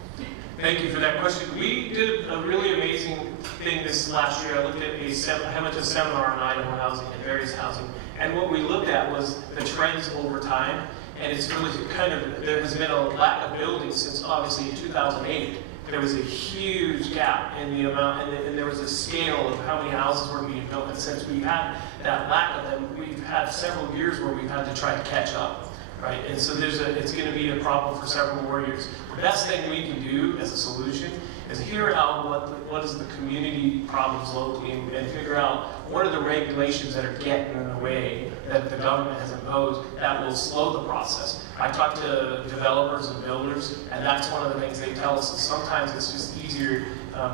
Thank you for that question. We did a really amazing thing this last year. I looked at I went to a seminar on Idaho housing and various housing, and what we looked at was the trends over time, and it's really there has been a lack of buildings since obviously 2008. There was a huge gap in the amount, and there was a scale of how many houses were being built, and since we had that lack of them, we've had several years where we've had to try to catch up. Right? And so it's going to be a problem for several more years. The best thing we can do as a solution is hear out what is the community problems locally and figure out what are the regulations that are getting in the way that the government has imposed that will slow the process. I talk to developers and builders, and that's one of the things they tell us is sometimes it's just easier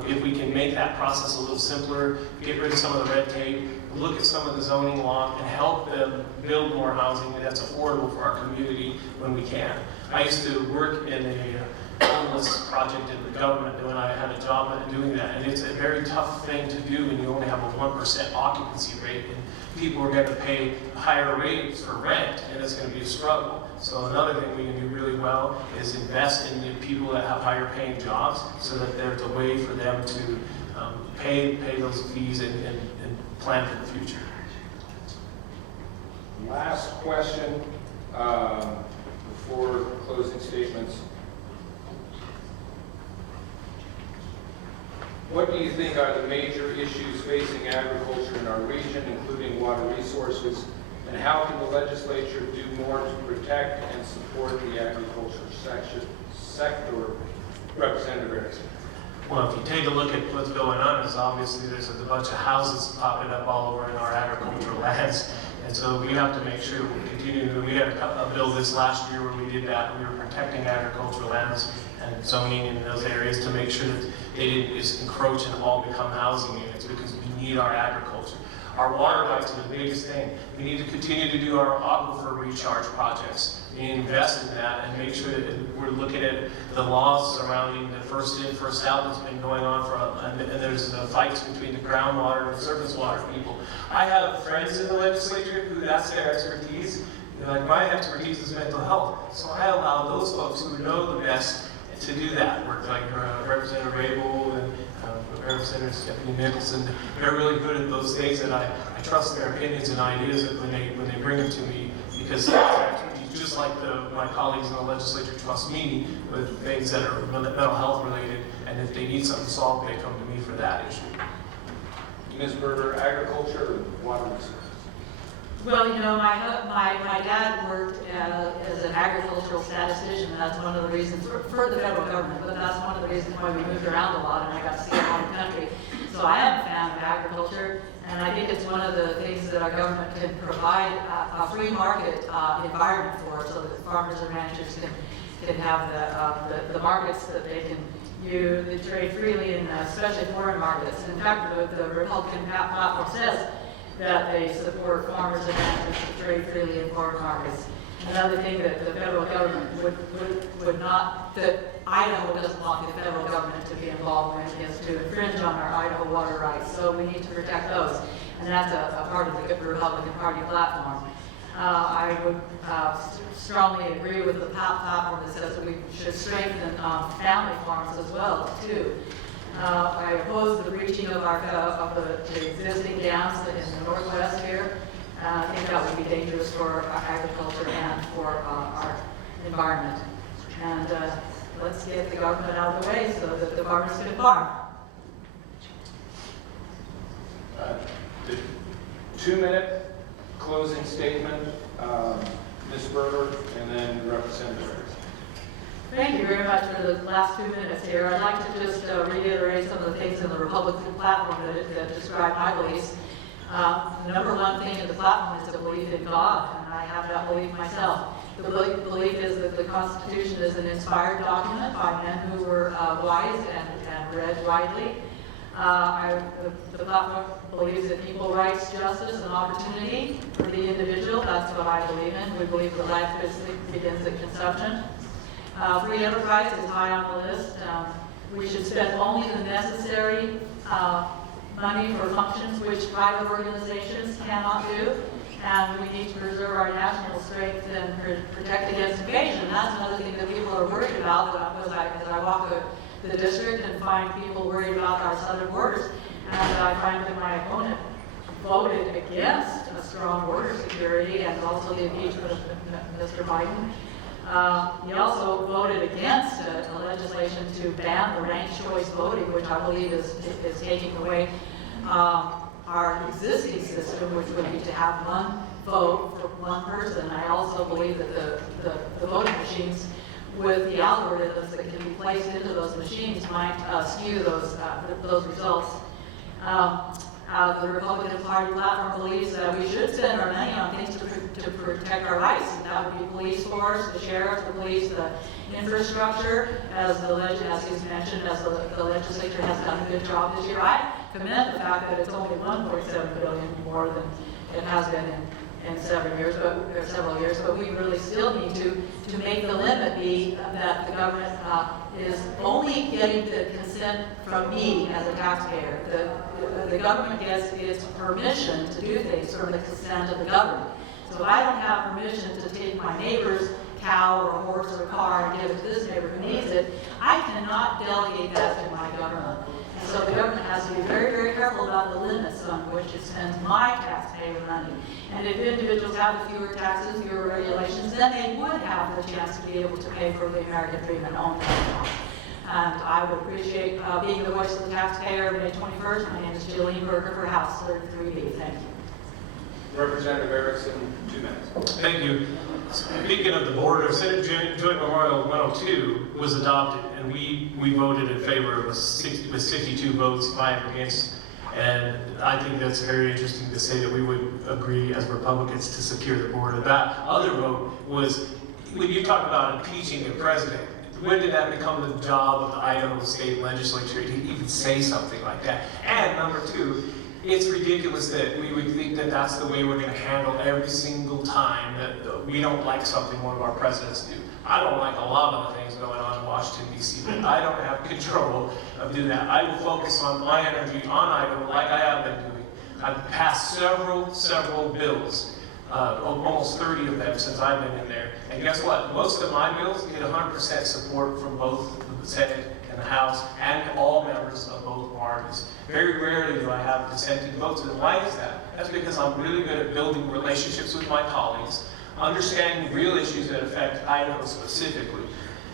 if we can make that process a little simpler, get rid of some of the red tape, look at some of the zoning law and help them build more housing that's affordable for our community when we can. I used to work in a homeless project in the government when I had a job doing that, and it's a very tough thing to do when you only have a 1% occupancy rate, and people are going to pay higher rates for rent, and it's going to be a struggle. So another thing we can do really well is invest in the people that have higher paying jobs, so that there's a way for them to pay those fees and plan for the future. Last question before closing statements. What do you think are the major issues facing agriculture in our region, including water resources, and how can the legislature do more to protect and support the agriculture sector? Representative Erickson. Well, if you take a look at what's going on, is obviously there's a bunch of houses popping up all over in our agricultural lands. And so we have to make sure we continue. We had a bill this last year where we did that. We were protecting agricultural lands and zoning in those areas to make sure that they didn't just encroach and all become housing units, because we need our agriculture. Our water rights are the biggest thing. We need to continue to do our aquifer recharge projects. We need to invest in that and make sure that we're looking at the laws surrounding the first in, first out that's been going on and there's fights between the groundwater and the surface water people. I have friends in the legislature who that's their expertise. Like, my expertise is mental health. So I allow those folks who know the best to do that work, like Representative Rabel and Representative Stephanie Nicholson. They're really good at those things, and I trust their opinions and ideas when they bring them to me, because just like my colleagues in the legislature trust me with things that are mental health related, and if they need something solved, they come to me for that issue. Ms. Burger, agriculture and water resources. Well, you know, my dad worked as an agricultural statistician. That's one of the reasons for the federal government, but that's one of the reasons why we moved around a lot, and I got to see a lot of country. So I am a fan of agriculture, and I think it's one of the things that our government can provide a free market environment for, so that farmers and ranchers can have the markets that they can use, they trade freely in, especially foreign markets. In fact, the Republican platform says that they support farmers and ranchers to trade freely in foreign markets. Another thing that the federal government would not, that Idaho doesn't want the federal government to be involved in, is to infringe on our Idaho water rights. So we need to protect those. And that's a part of the Republican Party platform. I would strongly agree with the platform that says that we should strengthen family farms as well, too. I oppose the breaching of the existing dams in the northwest here. I think that would be dangerous for our agriculture and for our environment. And let's get the government out of the way so that the farmers can farm. The 2-minute closing statement, Ms. Burger, and then Representative Erickson. Thank you very much for the last 2 minutes here. I'd like to just reiterate some of the things in the Republican platform that describe my beliefs. The number one thing in the platform is a belief in God, and I have that belief myself. The belief is that the Constitution is an inspired document by men who were wise and read widely. The platform believes in equal rights, justice, and opportunity for the individual. That's what I believe in. We believe that life begins at conception. Free enterprise is high on the list. We should spend only the necessary money for functions which private organizations cannot do. And we need to preserve our national strength and protect against invasion. That's another thing that people are worried about as I walk the district and find people worried about our southern borders. And I find that my opponent voted against a strong border security and also the impeachment of Mr. Biden. He also voted against a legislation to ban the ranked choice voting, which I believe is taking away our existing system, which would be to have one vote for one person. I also believe that the voting machines with the algorithms that can be placed into those machines might skew those results. The Republican Party platform believes that we should spend our money on things to protect our rights. And that would be police force, the sheriff, the police, the infrastructure, as he's mentioned, as the legislature has done a good job this year. commend the fact that it's only 1.7 billion more than it has been in several years, but we really still need to make the limit be that the government is only getting the consent from me as a taxpayer. The government gets permission to do things from the consent of the government. So if I don't have permission to take my neighbor's cow or a horse or a car and give it to this neighbor who needs it, I cannot delegate that to my government. And so the government has to be very, very careful about the limits on which it spends my taxpayer money. And if individuals have fewer taxes, fewer regulations, then they would have the chance to be able to pay for the American Dream and own that. And I would appreciate being the voice of the taxpayer May 21st. My name is Jilene Burger for House 33B. Thank you. Representative Erickson, 2 minutes. Thank you. Speaking of the border, Senate Joint Memorial 102 was adopted, and we voted in favor of with 62 votes, 5 against. And I think that's very interesting to say that we would agree as Republicans to secure the border. That other vote was, when you talk about impeaching the president, when did that become the job of the Idaho State Legislature to even say something like that? And number two, it's ridiculous that we would think that that's the way we're going to handle every single time that we don't like something one of our presidents do. I don't like a lot of the things going on in Washington, D.C., but I don't have control of doing that. I will focus on my energy on Idaho like I have been doing. I've passed several bills, almost 30 of them since I've been in there. And guess what? Most of my bills get 100% support from both the Senate and the House and all members of both parties. Very rarely do I have dissenting votes. And why is that? That's because I'm really good at building relationships with my colleagues, understanding real issues that affect Idaho specifically.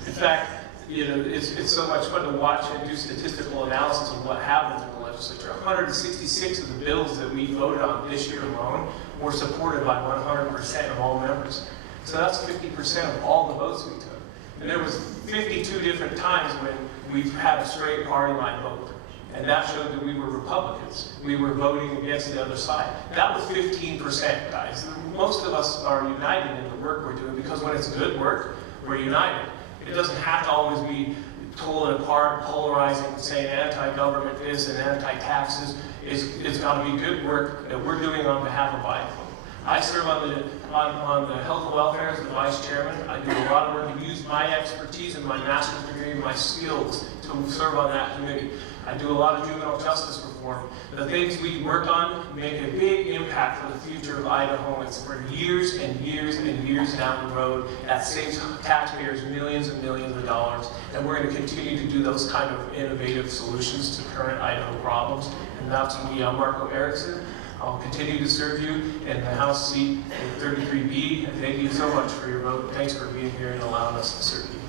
In fact, it's so much fun to watch and do statistical analysis of what happens in the legislature. 166 of the bills that we voted on this year alone were supported by 100% of all members. So that's 50% of all the votes we took. And there was 52 different times when we've had a straight party line vote. And that showed that we were Republicans. We were voting against the other side. That was 15%, guys. Most of us are united in the work we're doing because when it's good work, we're united. It doesn't have to always be pulling apart, polarizing, and saying anti-government this and anti-taxes. It's got to be good work that we're doing on behalf of Idaho. I serve on the Health and Welfare as the Vice Chairman. I do a lot of work and use my expertise and my master's degree and my skills to serve on that committee. I do a lot of juvenile justice reform. The things we work on make a big impact for the future of Idahoans for years and years and years down the road. That saves taxpayers millions and millions of dollars. And we're going to continue to do those kind of innovative solutions to current Idaho problems. And that's me. I'm Marco Erickson. I'll continue to serve you in the House seat in 33B. And thank you so much for your vote. Thanks for being here and allowing us to serve you.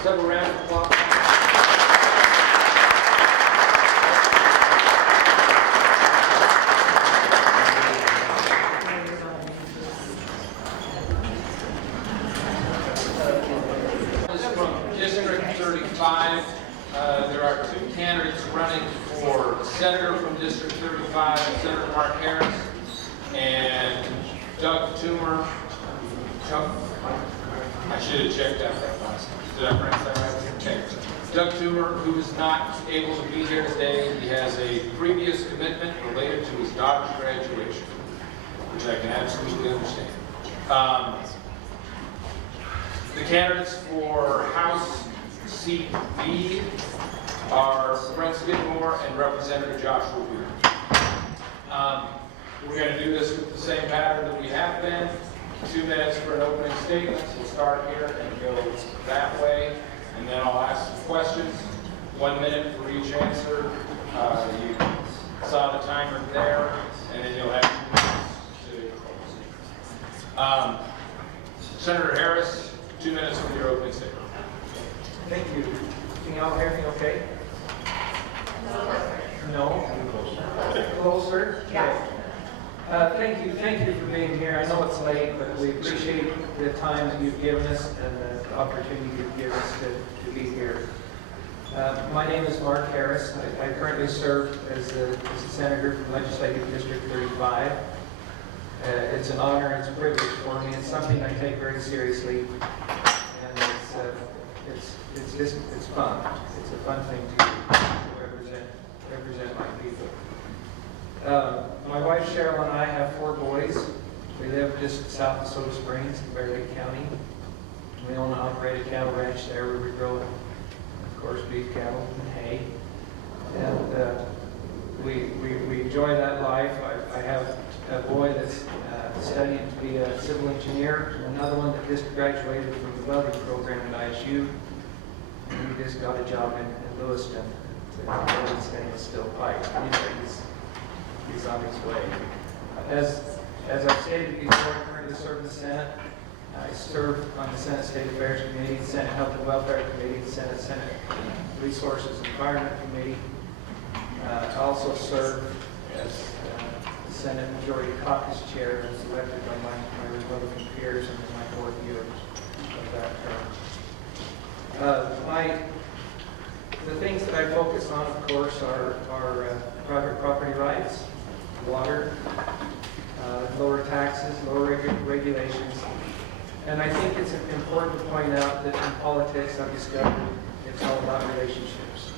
Several rounds of applause. There are 2 candidates running for Senator from District 35, Senator Mark Harris and Doug Toomer. I should have checked out that last time. Did I pronounce that right? Okay. Doug Toomer, who is not able to be here today, he has a previous commitment related to his daughter's graduation, which I can absolutely understand. The candidates for House Seat B are Brett Skidmore and Representative Joshua Wheeler. We're going to do this with the same pattern that we have been. 2 minutes for an opening statement. We'll start here and go that way, and then I'll ask some questions. 1 minute for each answer. You saw the timer there, and then you'll have 2 minutes to close. Senator Harris, 2 minutes for your opening statement. Thank you. Can y'all hear me okay? No? Closer? Yeah. Thank you for being here. I know it's late, but we appreciate the time that you've given us and the opportunity you've given us to be here. My name is Mark Harris. I currently serve as a senator from Legislative District 35. It's an honor and it's a privilege for me. It's something I take very seriously, and it's fun. It's a fun thing to represent my people. My wife Cheryl and I have 4 boys. We live just south of Soda Springs in Bear Lake County. We own and operate a cattle ranch there where we grow, of course, beef cattle and hay. And we enjoy that life. I have a boy that's studying to be a civil engineer, and another one that just graduated from the welding program at ISU. And he just got a job in Lewiston to build stainless steel pipe. Anyway, he's on his way. As I've stated before, I currently serve in the Senate. I serve on the Senate State Affairs Committee, the Senate Health and Welfare Committee, the Senate Resources and Environment Committee. I also serve as Senate Majority Caucus Chair, as elected by my Republican peers in my 4th year of that term. The things that I focus on, of course, are private property rights, water, lower taxes, lower regulations. And I think it's important to point out that in politics, I've discovered it's all about relationships.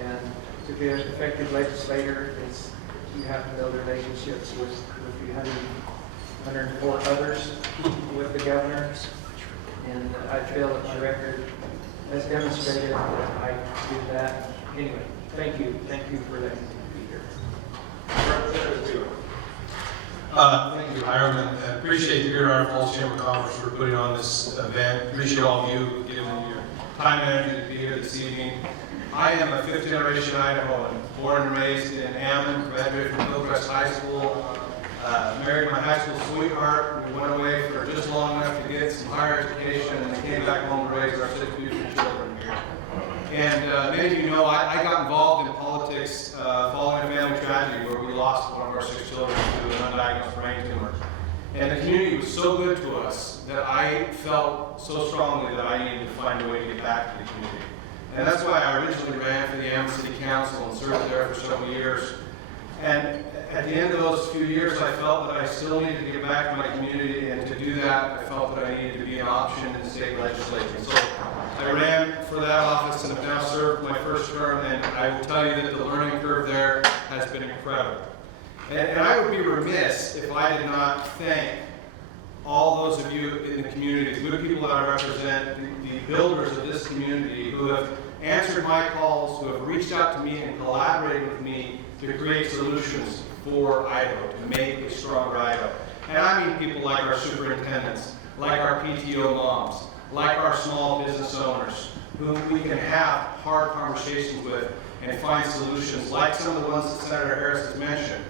And to be an effective legislator, you have to build relationships with the 104 others, with the governor. And I feel that my record has demonstrated that I do that. Anyway, thank you. Thank you for letting me be here. Thank you, Hiram, and I appreciate the Greater Idaho Falls Chamber of Commerce for putting on this event. Appreciate all of you giving your time and energy to be here this evening. I am a 5th generation Idahoan, born and raised in Ammon, graduated from Hillcrest High School, married my high school sweetheart. We went away for just long enough to get some higher education, and then came back home to raise our 6 beautiful children here. And many of you know I got involved in politics following a family tragedy where we lost one of our 6 children to an undiagnosed brain tumor. And the community was so good to us that I felt so strongly that I needed to find a way to get back to the community. And that's why I originally ran for the Ammon City Council and served there for several years. And at the end of those few years, I felt that I still needed to get back to my community, and to do that, I felt that I needed to be an option in the state legislature. So I ran for that office and have now served my 1st term, and I will tell you that the learning curve there has been incredible. And I would be remiss if I did not thank all those of you in the community, the good people that I represent, the builders of this community who have answered my calls, who have reached out to me and collaborated with me to create solutions for Idaho, to make a stronger Idaho. And I mean people like our superintendents, like our PTO moms, like our small business owners, whom we can have hard conversations with and find solutions, like some of the ones that Senator Harris has mentioned,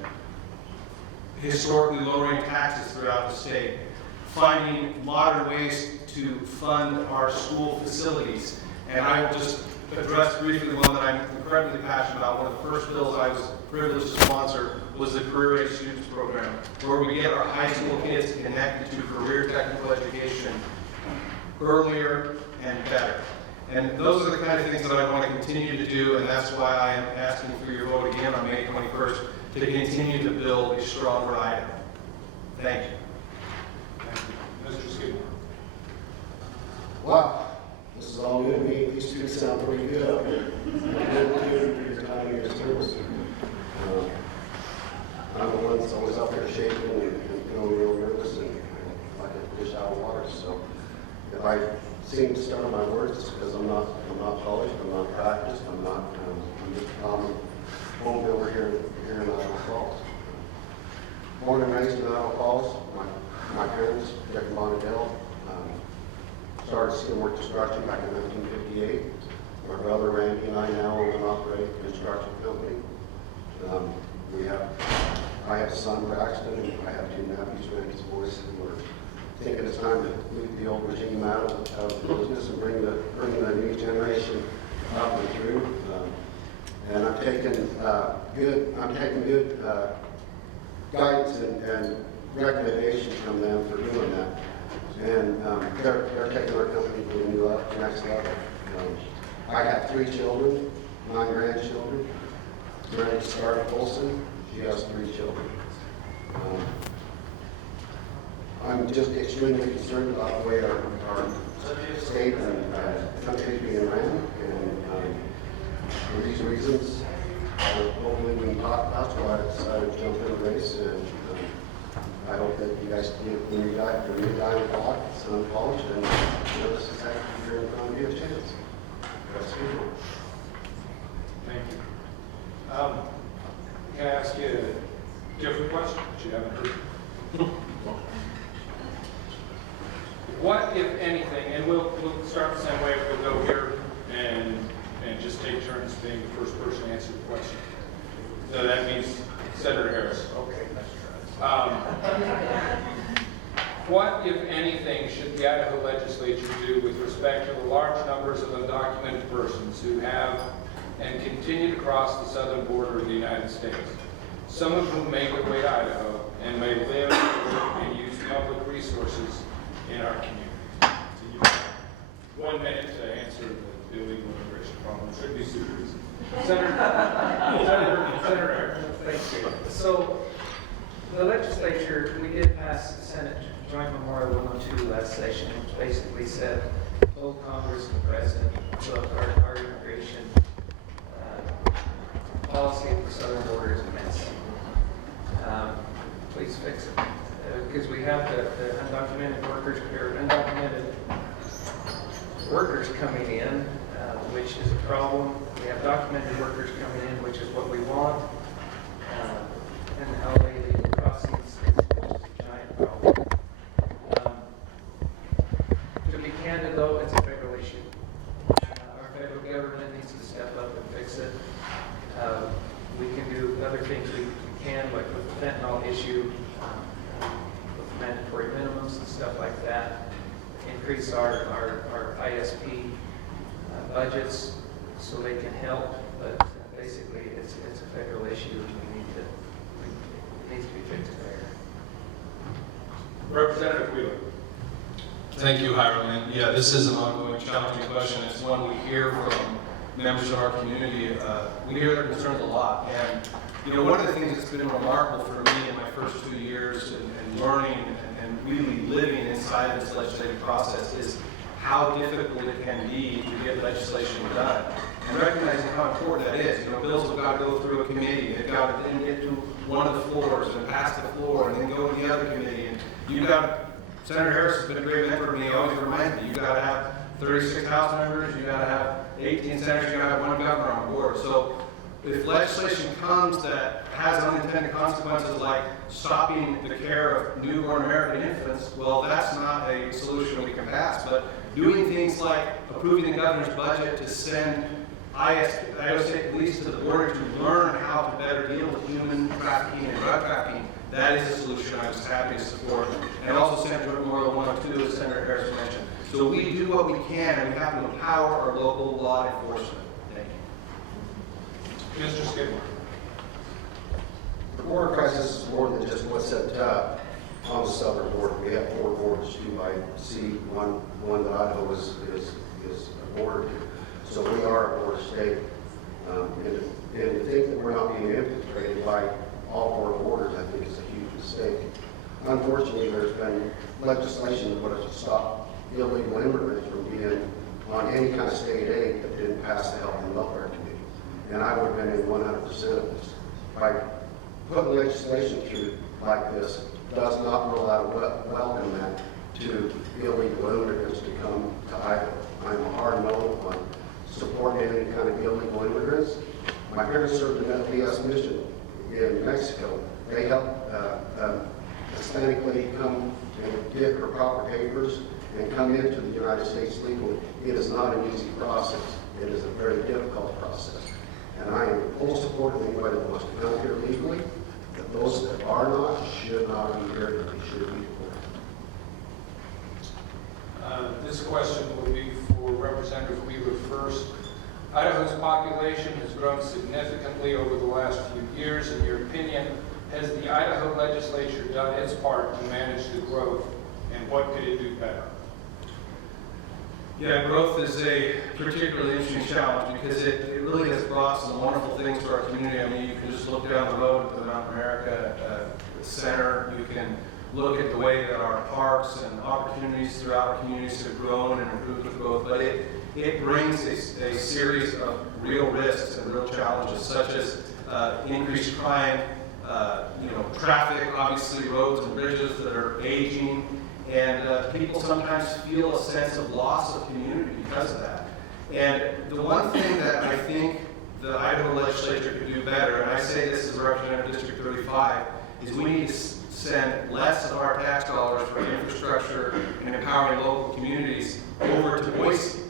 historically lowering taxes throughout the state, finding modern ways to fund our school facilities. And I will just address briefly the one that I'm incredibly passionate about. One of the first bills I was privileged to sponsor was the Career Ready Students Program, where we get our high school kids connected to career technical education earlier and better. And those are the kind of things that I want to continue to do, and that's why I am asking for your vote again on May 21st to continue to build a stronger Idaho. Thank you. Mr. Skidmore. Wow, this is all new to me. These two sound pretty good up here. Good for your time and your service. I'm the one that's always up there shaking and feeling real nervous and like a fish out of water. So if I seem to stutter my words, it's because I'm not polished, I'm not practiced, I'm just a common home builder here in Idaho Falls. Born and raised in Idaho Falls, my parents, Dick and Bonadell, started Skidmore Construction back in 1958. My brother Randy and I now own and operate a construction company. I have a son, Braxton, and I have 2 nephews, Randy's boys, who are thinking it's time to leave the old regime out of the business and bring the new generation up and through. And I'm taking good guidance and recommendations from them for doing that. And they're taking our company to the next level. I have 3 children, 9 grandchildren. Married to Scarlett Olson. She has 3 children. I'm just extremely concerned about the way our state and country is being ran. And for these reasons, hopefully we can talk that's why I decided to jump in the race, and I hope that you guys give the new guy a thought, it's unpolished, and this is actually you're going to give a chance. That's good. Thank you. Can I ask you a different question that you haven't heard? What, if anything, and we'll start the same way, we'll go here and just take turns being the first person to answer the question. So that means Senator Harris. Okay, let's try. What, if anything, should the Idaho legislature do with respect to the large numbers of undocumented persons who have and continue to cross the southern border of the United States, some of whom make their way to Idaho and may live, work, and use public resources in our community? So you have 1 minute to answer the illegal immigration problem. It should be super easy. Senator Erickson. Thank you. So the legislature, we did pass the Senate Joint Memorial 102 last session, which basically said, told Congress and the President, look, our immigration policy at the southern border is a mess. Please fix it. Because we have the undocumented workers coming in, which is a problem. We have documented workers coming in, which is what we want. And the LA legal crossings, which is a giant problem. To be candid though, it's a federal issue. Our federal government needs to step up and fix it. We can do other things we can, like with the fentanyl issue, with mandatory minimums and stuff like that. Increase our ISP budgets so they can help, but basically it's a federal issue and it needs to be fixed there. Representative Wheeler. Thank you, Hiram. And yeah, this is an ongoing challenging question. It's one we hear from members of our community. We hear their concerns a lot. And you know, one of the things that's been remarkable for me in my first 2 years and learning and really living inside this legislative process is how difficult it can be to get legislation done. And recognizing how important that is. You know, bills have got to go through a committee, they've got to then get to one of the floors and pass the floor and then go to the other committee. And you've got, Senator Harris has been a great mentor to me, always reminds me, you've got to have 36 House members, you've got to have 18 senators, you've got to have 1 governor on board. So if legislation comes that has unintended consequences like stopping the care of newborn American infants, well, that's not a solution we can pass. But doing things like approving the governor's budget to send Idaho State Police to the border to learn how to better deal with human trafficking and drug trafficking, that is a solution I was happy to support. And also Senate Memorial 102, as Senator Harris mentioned. So we do what we can, and we have to empower our local law enforcement. Thank you. Mr. Skidmore. The border crisis is more than just what's set on the southern border. We have 4 borders. You might see one that Idaho is a border to. So we are a border state. And to think that we're not being infiltrated by all 4 borders, I think is a huge mistake. Unfortunately, there's been legislation that would have stopped illegal immigrants from being on any kind of state aid that didn't pass the Health and Welfare Committee. And I would have been in 100% of this. By putting legislation through like this does not rule out a welcome that to illegal immigrants to come to Idaho. I'm a hard no on supporting any kind of illegal immigrants. My parents served in FPS mission in Mexico. They helped a Hispanic lady come and get her proper papers and come into the United States legally. It is not an easy process. It is a very difficult process. And I am in full support of anybody that wants to come here legally. But those that are not should not be here, and they should be deported. This question will be for Representative Wheeler first. Idaho's population has grown significantly over the last few years. In your opinion, has the Idaho legislature done its part to manage the growth, and what could it do better? Yeah, growth is a particularly interesting challenge because it really has brought some wonderful things to our community. I mean, you can just look down the road at the Mount America Center. You can look at the way that our parks and opportunities throughout our communities have grown and improved with growth. But it brings a series of real risks and real challenges, such as increased crime, traffic, obviously roads and bridges that are aging, and people sometimes feel a sense of loss of community because of that. And the one thing that I think the Idaho legislature could do better, and I say this as Representative District 35, is we need to send less of our tax dollars for infrastructure and empowering local communities over to Boise.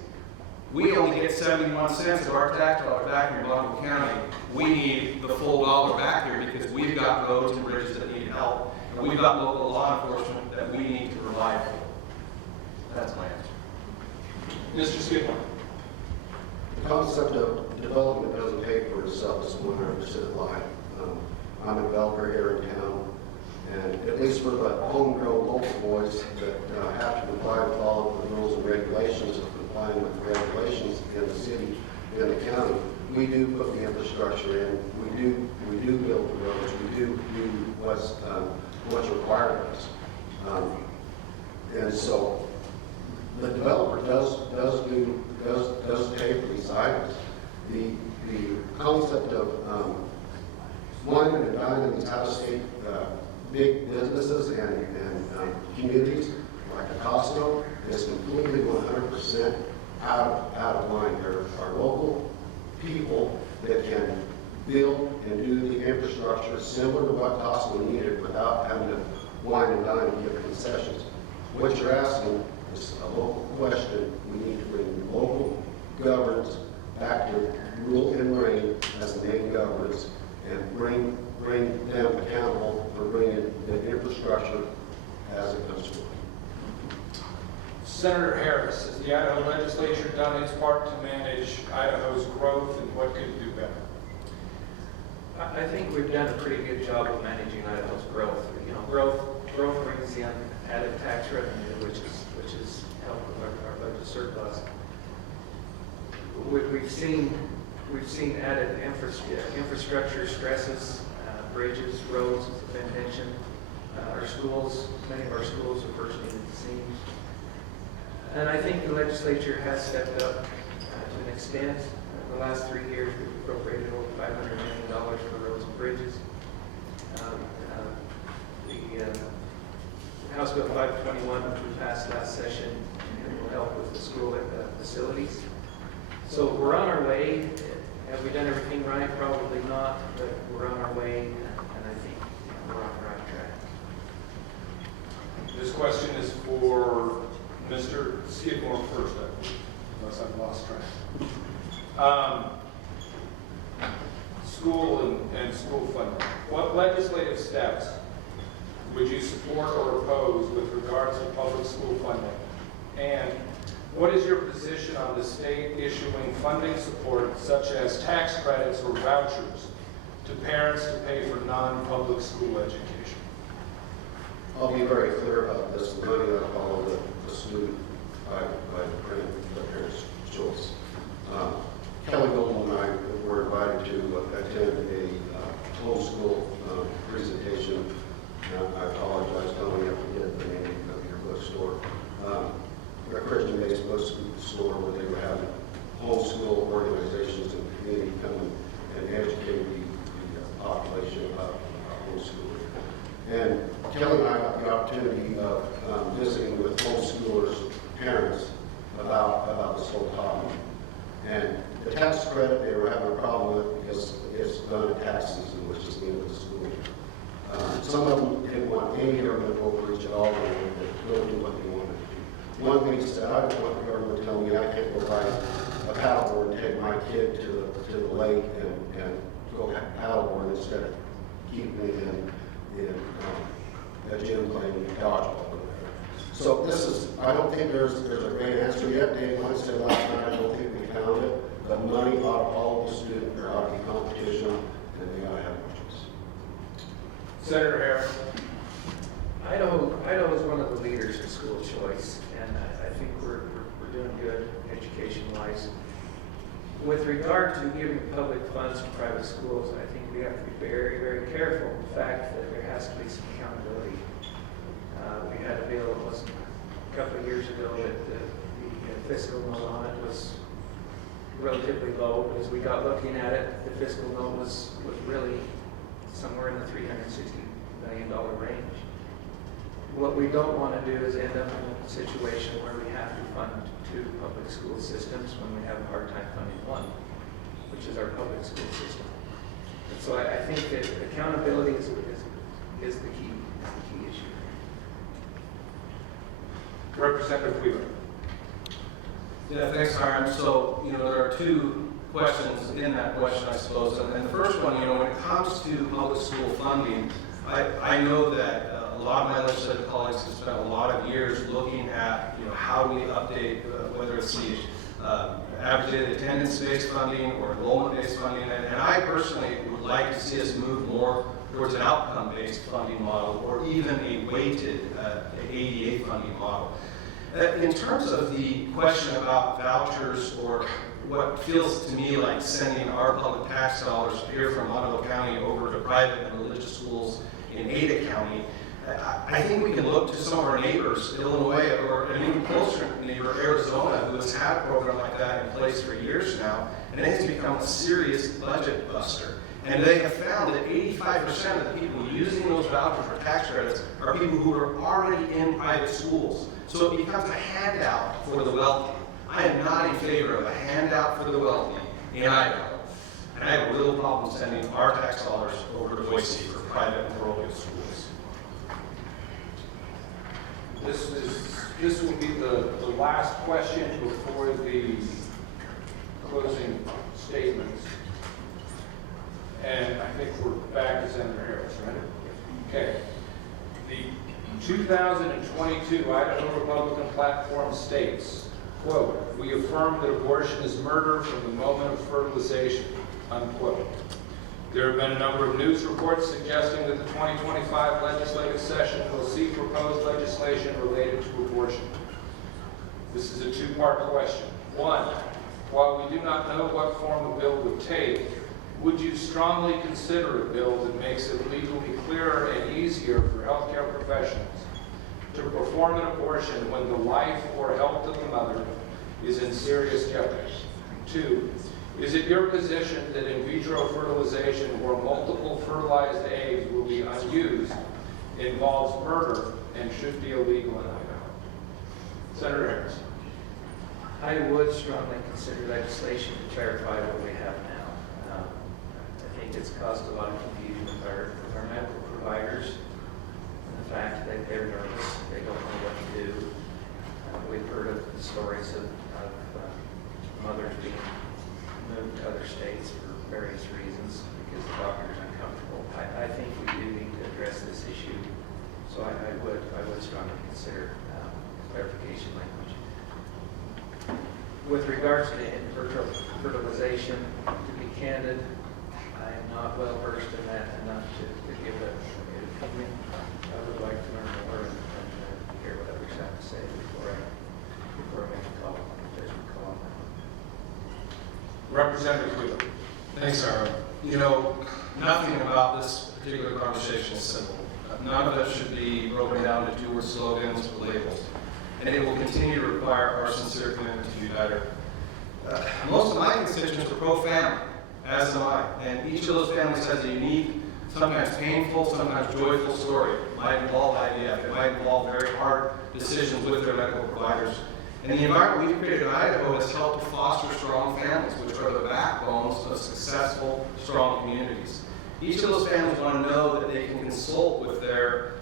We only get 71 cents of our tax dollars back here in Bonneville County. We need the full dollar back here because we've got roads and bridges that need help, and we've got local law enforcement that we need to provide for. That's my answer. Mr. Skidmore. The concept of development doesn't pay for itself, it's 100% lie. I'm a developer here in town, and at least for the homegrown local boys that have to comply with all of the rules and regulations of complying with the regulations in the city, in the county, we do put the infrastructure in, we do build the roads, we do what's required of us. And so the developer does pay for these items. The concept of wanting to dine in these out-of-state big businesses and communities like the Costco is completely 100% out of line. There are local people that can build and do the infrastructure similar to what Costco needed without having to wine and dine and give concessions. What you're asking is a local question. We need to bring local governance back to rule and reign as the main governance and bring them accountable for bringing the infrastructure as it comes to it. Senator Harris, has the Idaho legislature done its part to manage Idaho's growth, and what could it do better? I think we've done a pretty good job of managing Idaho's growth. Growth brings in added tax revenue, which is help with our budget surplus. We've seen added infrastructure stresses, bridges, roads, as I mentioned. Our schools, many of our schools are bursting at the seams. And I think the legislature has stepped up to an extent. The last 3 years, we've appropriated over $500 million for roads and bridges. The House Bill 521, which we passed last session, will help with the school facilities. So we're on our way. Have we done everything right? Probably not, but we're on our way, and I think we're on the right track. This question is for Mr. Skidmore first, unless I've lost track. School and school funding. What legislative steps would you support or oppose with regards to public school funding? And what is your position on the state issuing funding support, such as tax credits or vouchers, to parents to pay for non-public school education? I'll be very clear about this. The money I follow the student by the parents' choice. Kelly Goldman and I were invited to attend a homeschool presentation. I apologize, don't have to get the name of your bookstore. A Christian-based bookstore where they were having homeschool organizations and community come and educate the population about homeschooling. And Kelly and I got the opportunity of visiting with homeschoolers' parents about this whole topic. And the tax credit they were having a problem with because it's done at tax season, which is the end of the school year. Some of them didn't want any government overreach at all. They wanted to go do what they wanted to do. One thing said, I don't want the government to tell me I can't go buy a paddleboard and take my kid to the lake and go paddleboard instead of keeping me in a gym playing dodgeball. So this is, I don't think there's a great answer yet. Dave Wentz said last night, I don't think we found it. But money ought to follow the student, there ought to be competition, and they ought to have choice. Senator Harris. Idaho is one of the leaders in school choice, and I think we're doing good education-wise. With regard to giving public funds to private schools, I think we have to be very, very careful. The fact that there has to be some accountability. We had a bill, it wasn't a couple of years ago, that the fiscal note on it was relatively low, but as we got looking at it, the fiscal note was really somewhere in the $360 million range. What we don't want to do is end up in a situation where we have to fund two public school systems when we have a hard time funding one, which is our public school system. And so I think that accountability is the key issue. Representative Wheeler. Yeah, thanks, Hiram. So, there are two questions in that question, I suppose. And the first one, when it comes to public school funding, I know that a lot of my legislative colleagues have spent a lot of years looking at, how we update, whether it's the average daily attendance-based funding or enrollment-based funding. And I personally would like to see us move more towards an outcome-based funding model or even a weighted ADA funding model. In terms of the question about vouchers or what feels to me like sending our public tax dollars here from Ottawa County over to private and religious schools in Ada County, I think we can look to some of our neighbors, Illinois, or an even closer neighbor, Arizona, who has had a program like that in place for years now, and it has become a serious budget buster. And they have found that 85% of the people using those vouchers for tax credits are people who are already in private schools. So it becomes a handout for the wealthy. I am not in favor of a handout for the wealthy in Idaho. And I have a real problem sending our tax dollars over to Boise for private and parochial schools. This will be the last question before the closing statements. And I think we're back to Senator Harris, right? Okay. The 2022 Idaho Republican platform states, quote, "We affirm that abortion is murder from the moment of fertilization," unquote. There have been a number of news reports suggesting that the 2025 legislative session will see proposed legislation related to abortion. This is a two-part question. One, while we do not know what form a bill would take, would you strongly consider a bill that makes it legally clearer and easier for healthcare professionals to perform an abortion when the life or health of the mother is in serious jeopardy? Two, is it your position that in vitro fertilization or multiple fertilized eggs will be unused, involves murder, and should be illegal in Idaho? Senator Harris. I would strongly consider legislation to clarify what we have now. I think it's caused a lot of confusion with our medical providers and the fact that they're nervous, they don't know what to do. We've heard of the stories of mothers being moved to other states for various reasons because the doctor is uncomfortable. I think we do need to address this issue, so I would strongly consider clarification language. With regards to in vitro fertilization, to be candid, I am not well versed in that enough to give an opinion. I would like to learn more and hear what others have to say before I make a judgment call on that. Representative Wheeler. Thanks, Aaron. Nothing about this particular conversation is simple. None of it should be broken down to two-word slogans or labels. And it will continue to require our sincere commitment to do better. Most of my constituents are pro-family, as am I. And each of those families has a unique, sometimes painful, sometimes joyful story. It might involve IVF. It might involve very hard decisions with their medical providers. And the environment we've created in Idaho has helped to foster strong families, which are the backbones of successful, strong communities. Each of those families want to know that they can consult with their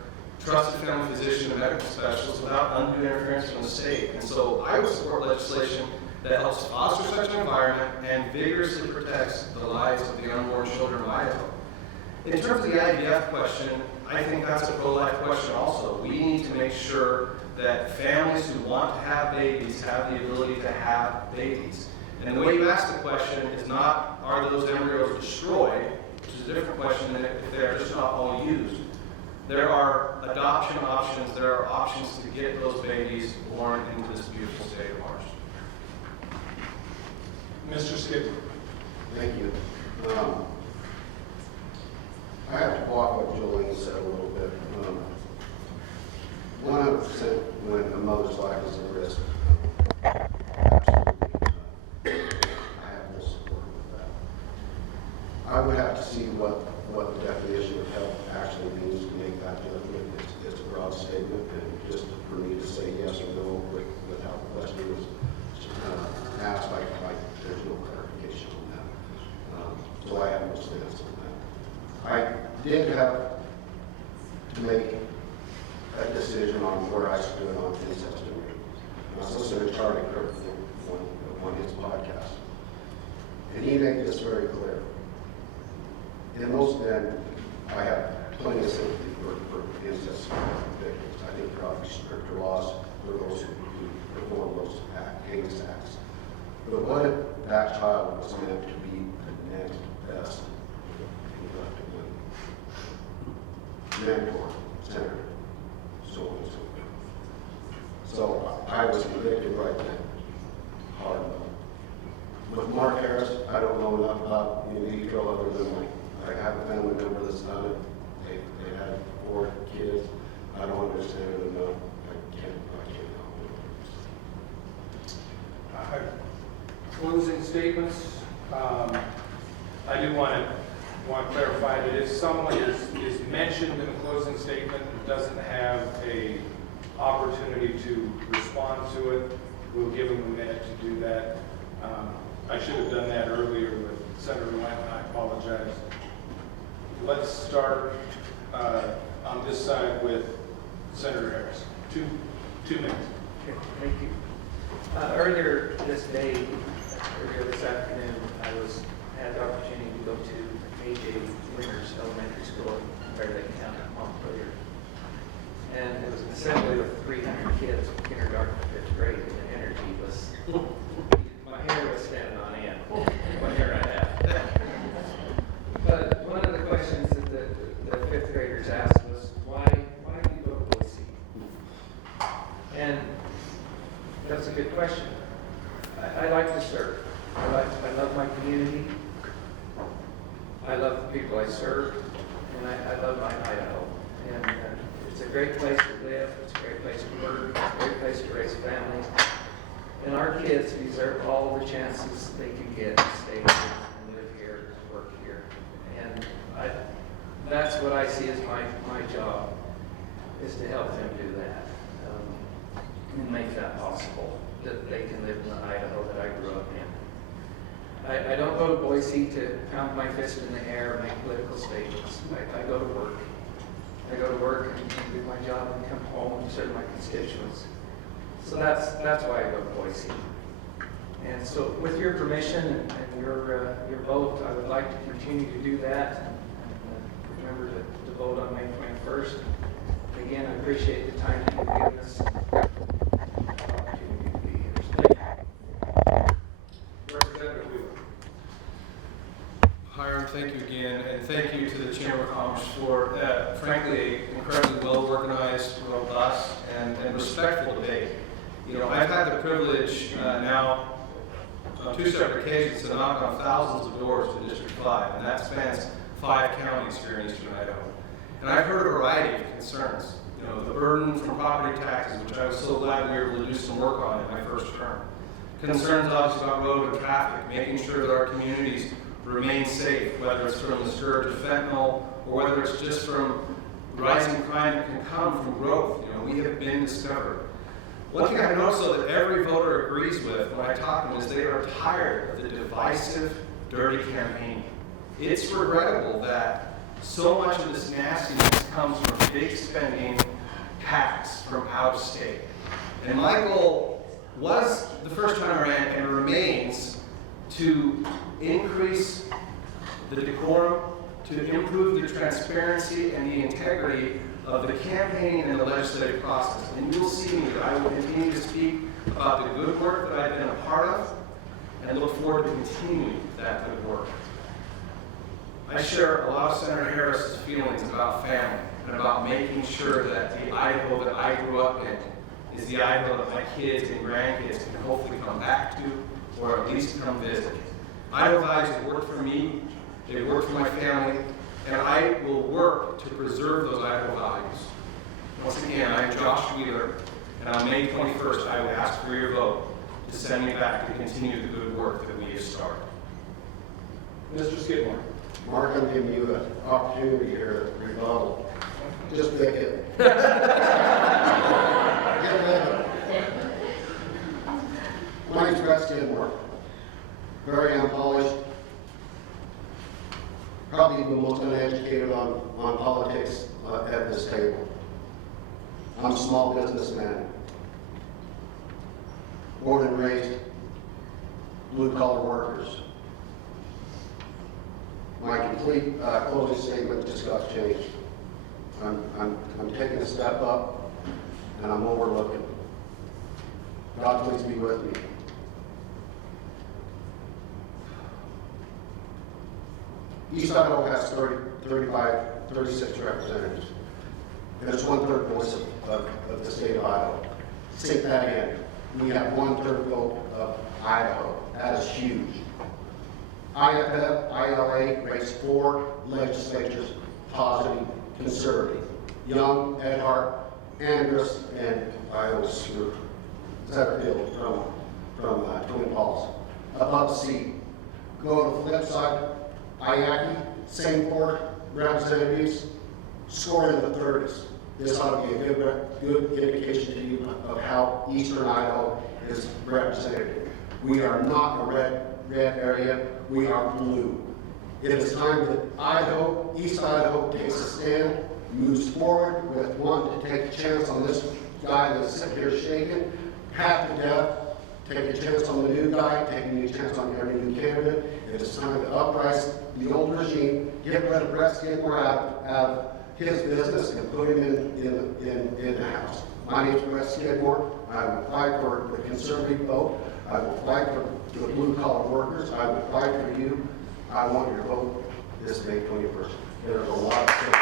trusted family physician and medical specialist without undue interference from the state. And so I would support legislation that helps foster such an environment and vigorously protects the lives of the unborn children of Idaho. In terms of the IVF question, I think that's a pro-life question also. We need to make sure that families who want to have babies have the ability to have babies. And the way you ask the question is not, are those embryos destroyed, which is a different question than if they're just not all used. There are adoption options, there are options to get those babies born into this beautiful state of ours. Mr. Skidmore. Thank you. I have to walk what Jilene said a little bit. 100% when a mother's life is at risk. Absolutely. I did have to make a decision on where I stood on incest and rape. And I was listening to Charlie Kirk on his podcast. And he made this very clear. In those men, I have plenty of sympathy for incest victims. I think there ought to be stricter laws for those who perform those heinous acts. But what if that child was meant to be the next best mentor, senator, so on and so forth? So I was convicted right then, hard enough. With Mark Harris, I don't know enough about in detail other than I have a family member that's done it. They had 4 kids. I don't understand it enough. I can't help it. Closing statements. I do want to clarify that if someone is mentioned in a closing statement and doesn't have a opportunity to respond to it, we'll give them a minute to do that. I should have done that earlier with Senator Lent, and I apologize. Let's start on this side with Senator Harris. Two minutes. Okay, thank you. Earlier this afternoon, I had the opportunity to go to A.J. Winger's Elementary School in Bear Lake County, Montpelier. And it was an assembly of 300 kids from kindergarten to 5th grade, and the energy was, my hair was standing on end. What hair I had. But one of the questions that the 5th graders asked was, why do you go to Boise? And that's a good question. I like to serve. I love my community. I love the people I serve, and I love my Idaho. And it's a great place to live. It's a great place to work. It's a great place to raise families. And our kids deserve all the chances they can get to stay here and live here, work here. And that's what I see as my job, is to help them do that and make that possible, that they can live in the Idaho that I grew up in. I don't go to Boise to pound my fist in the air and make political statements. I go to work. I go to work and do my job and come home and serve my constituents. So that's why I go to Boise. And so with your permission and your vote, I would like to continue to do that. And remember to vote on May 21st. Again, I appreciate the time that you've given us. Opportunity to be here. So thank you. Representative Wheeler. Hiram, thank you again, and thank you to the Chamber of Commerce for, frankly, an incredibly well-organized, robust, and respectful debate. You know, I've had the privilege now on 2 separate occasions to knock on thousands of doors in District 5, and that spans 5 counties here in eastern Idaho. And I've heard a variety of concerns. You know, the burden from property taxes, which I was so glad we were able to do some work on in my first term. Concerns obviously about road and traffic, making sure that our communities remain safe, whether it's from the scourge of fentanyl or whether it's just from rising crime that can come from growth. You know, we have been discovered. One thing I noticed though that every voter agrees with when I talk to them is they are tired of the divisive, dirty campaigning. It's regrettable that so much of this nastiness comes from big spending tax from out of state. And my goal was the first time I ran and remains to increase the decorum, to improve the transparency and the integrity of the campaign and the legislative process. And you'll see me that I will continue to speak about the good work that I've been a part of and look forward to continuing that good work. I share a lot of Senator Harris's feelings about family and about making sure that the Idaho that I grew up in is the Idaho that my kids and grandkids can hopefully come back to or at least come visit. Idaho values have worked for me, they've worked for my family, and I will work to preserve those Idaho values. Once again, I'm Josh Wheeler, and on May 21st, I will ask for your vote to send me back to continue the good work that we have started. Mr. Skidmore. Mark, I'm giving you an opportunity here to rebuttal. Just pick it. My name's Brett Skidmore. Very unpolished, probably the most uneducated on politics at this table. I'm a small businessman, born and raised blue-collar workers. My complete closing statement just got changed. I'm taking a step up, and I'm overlooking. God, please be with me. East Idaho has 36 representatives, and it's 1/3 voice of the state of Idaho. Sink that in. We have 1/3 vote of Idaho. That is huge. IFF, ILA raised 4 legislatures, positive, conservative. Young, Edhart, Andrus, and Iowa's Zetterfield from Twin Falls. Above C. Go to the flip side, Iaki, same 4 representatives, score in the 30s. This ought to be a good indication to you of how Eastern Idaho is represented. We are not a red area, we are blue. It is time that East Idaho takes a stand, moves forward with one to take a chance on this guy that's sitting here shaking, half to death, take a chance on the new guy, taking a chance on every new candidate. It is time to uprise the old regime, get rid of Brett Skidmore out of his business and put him in the House. My name is Brett Skidmore. I will fight for the conservative vote. I will fight for the blue-collar workers. I will fight for you. I want your vote this May 21st. There's a lot of things.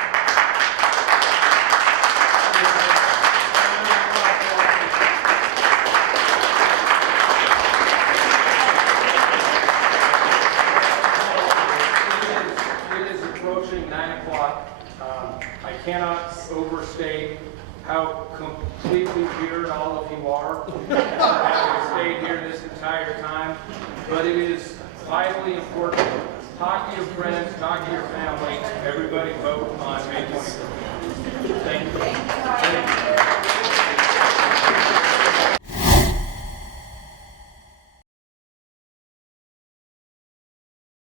It is approaching 9 o'clock. I cannot overstate how completely weird all of you are having stayed here this entire time. But it is vitally important. Talk to your friends, talk to your family. Everybody vote on May 21st. Thank you.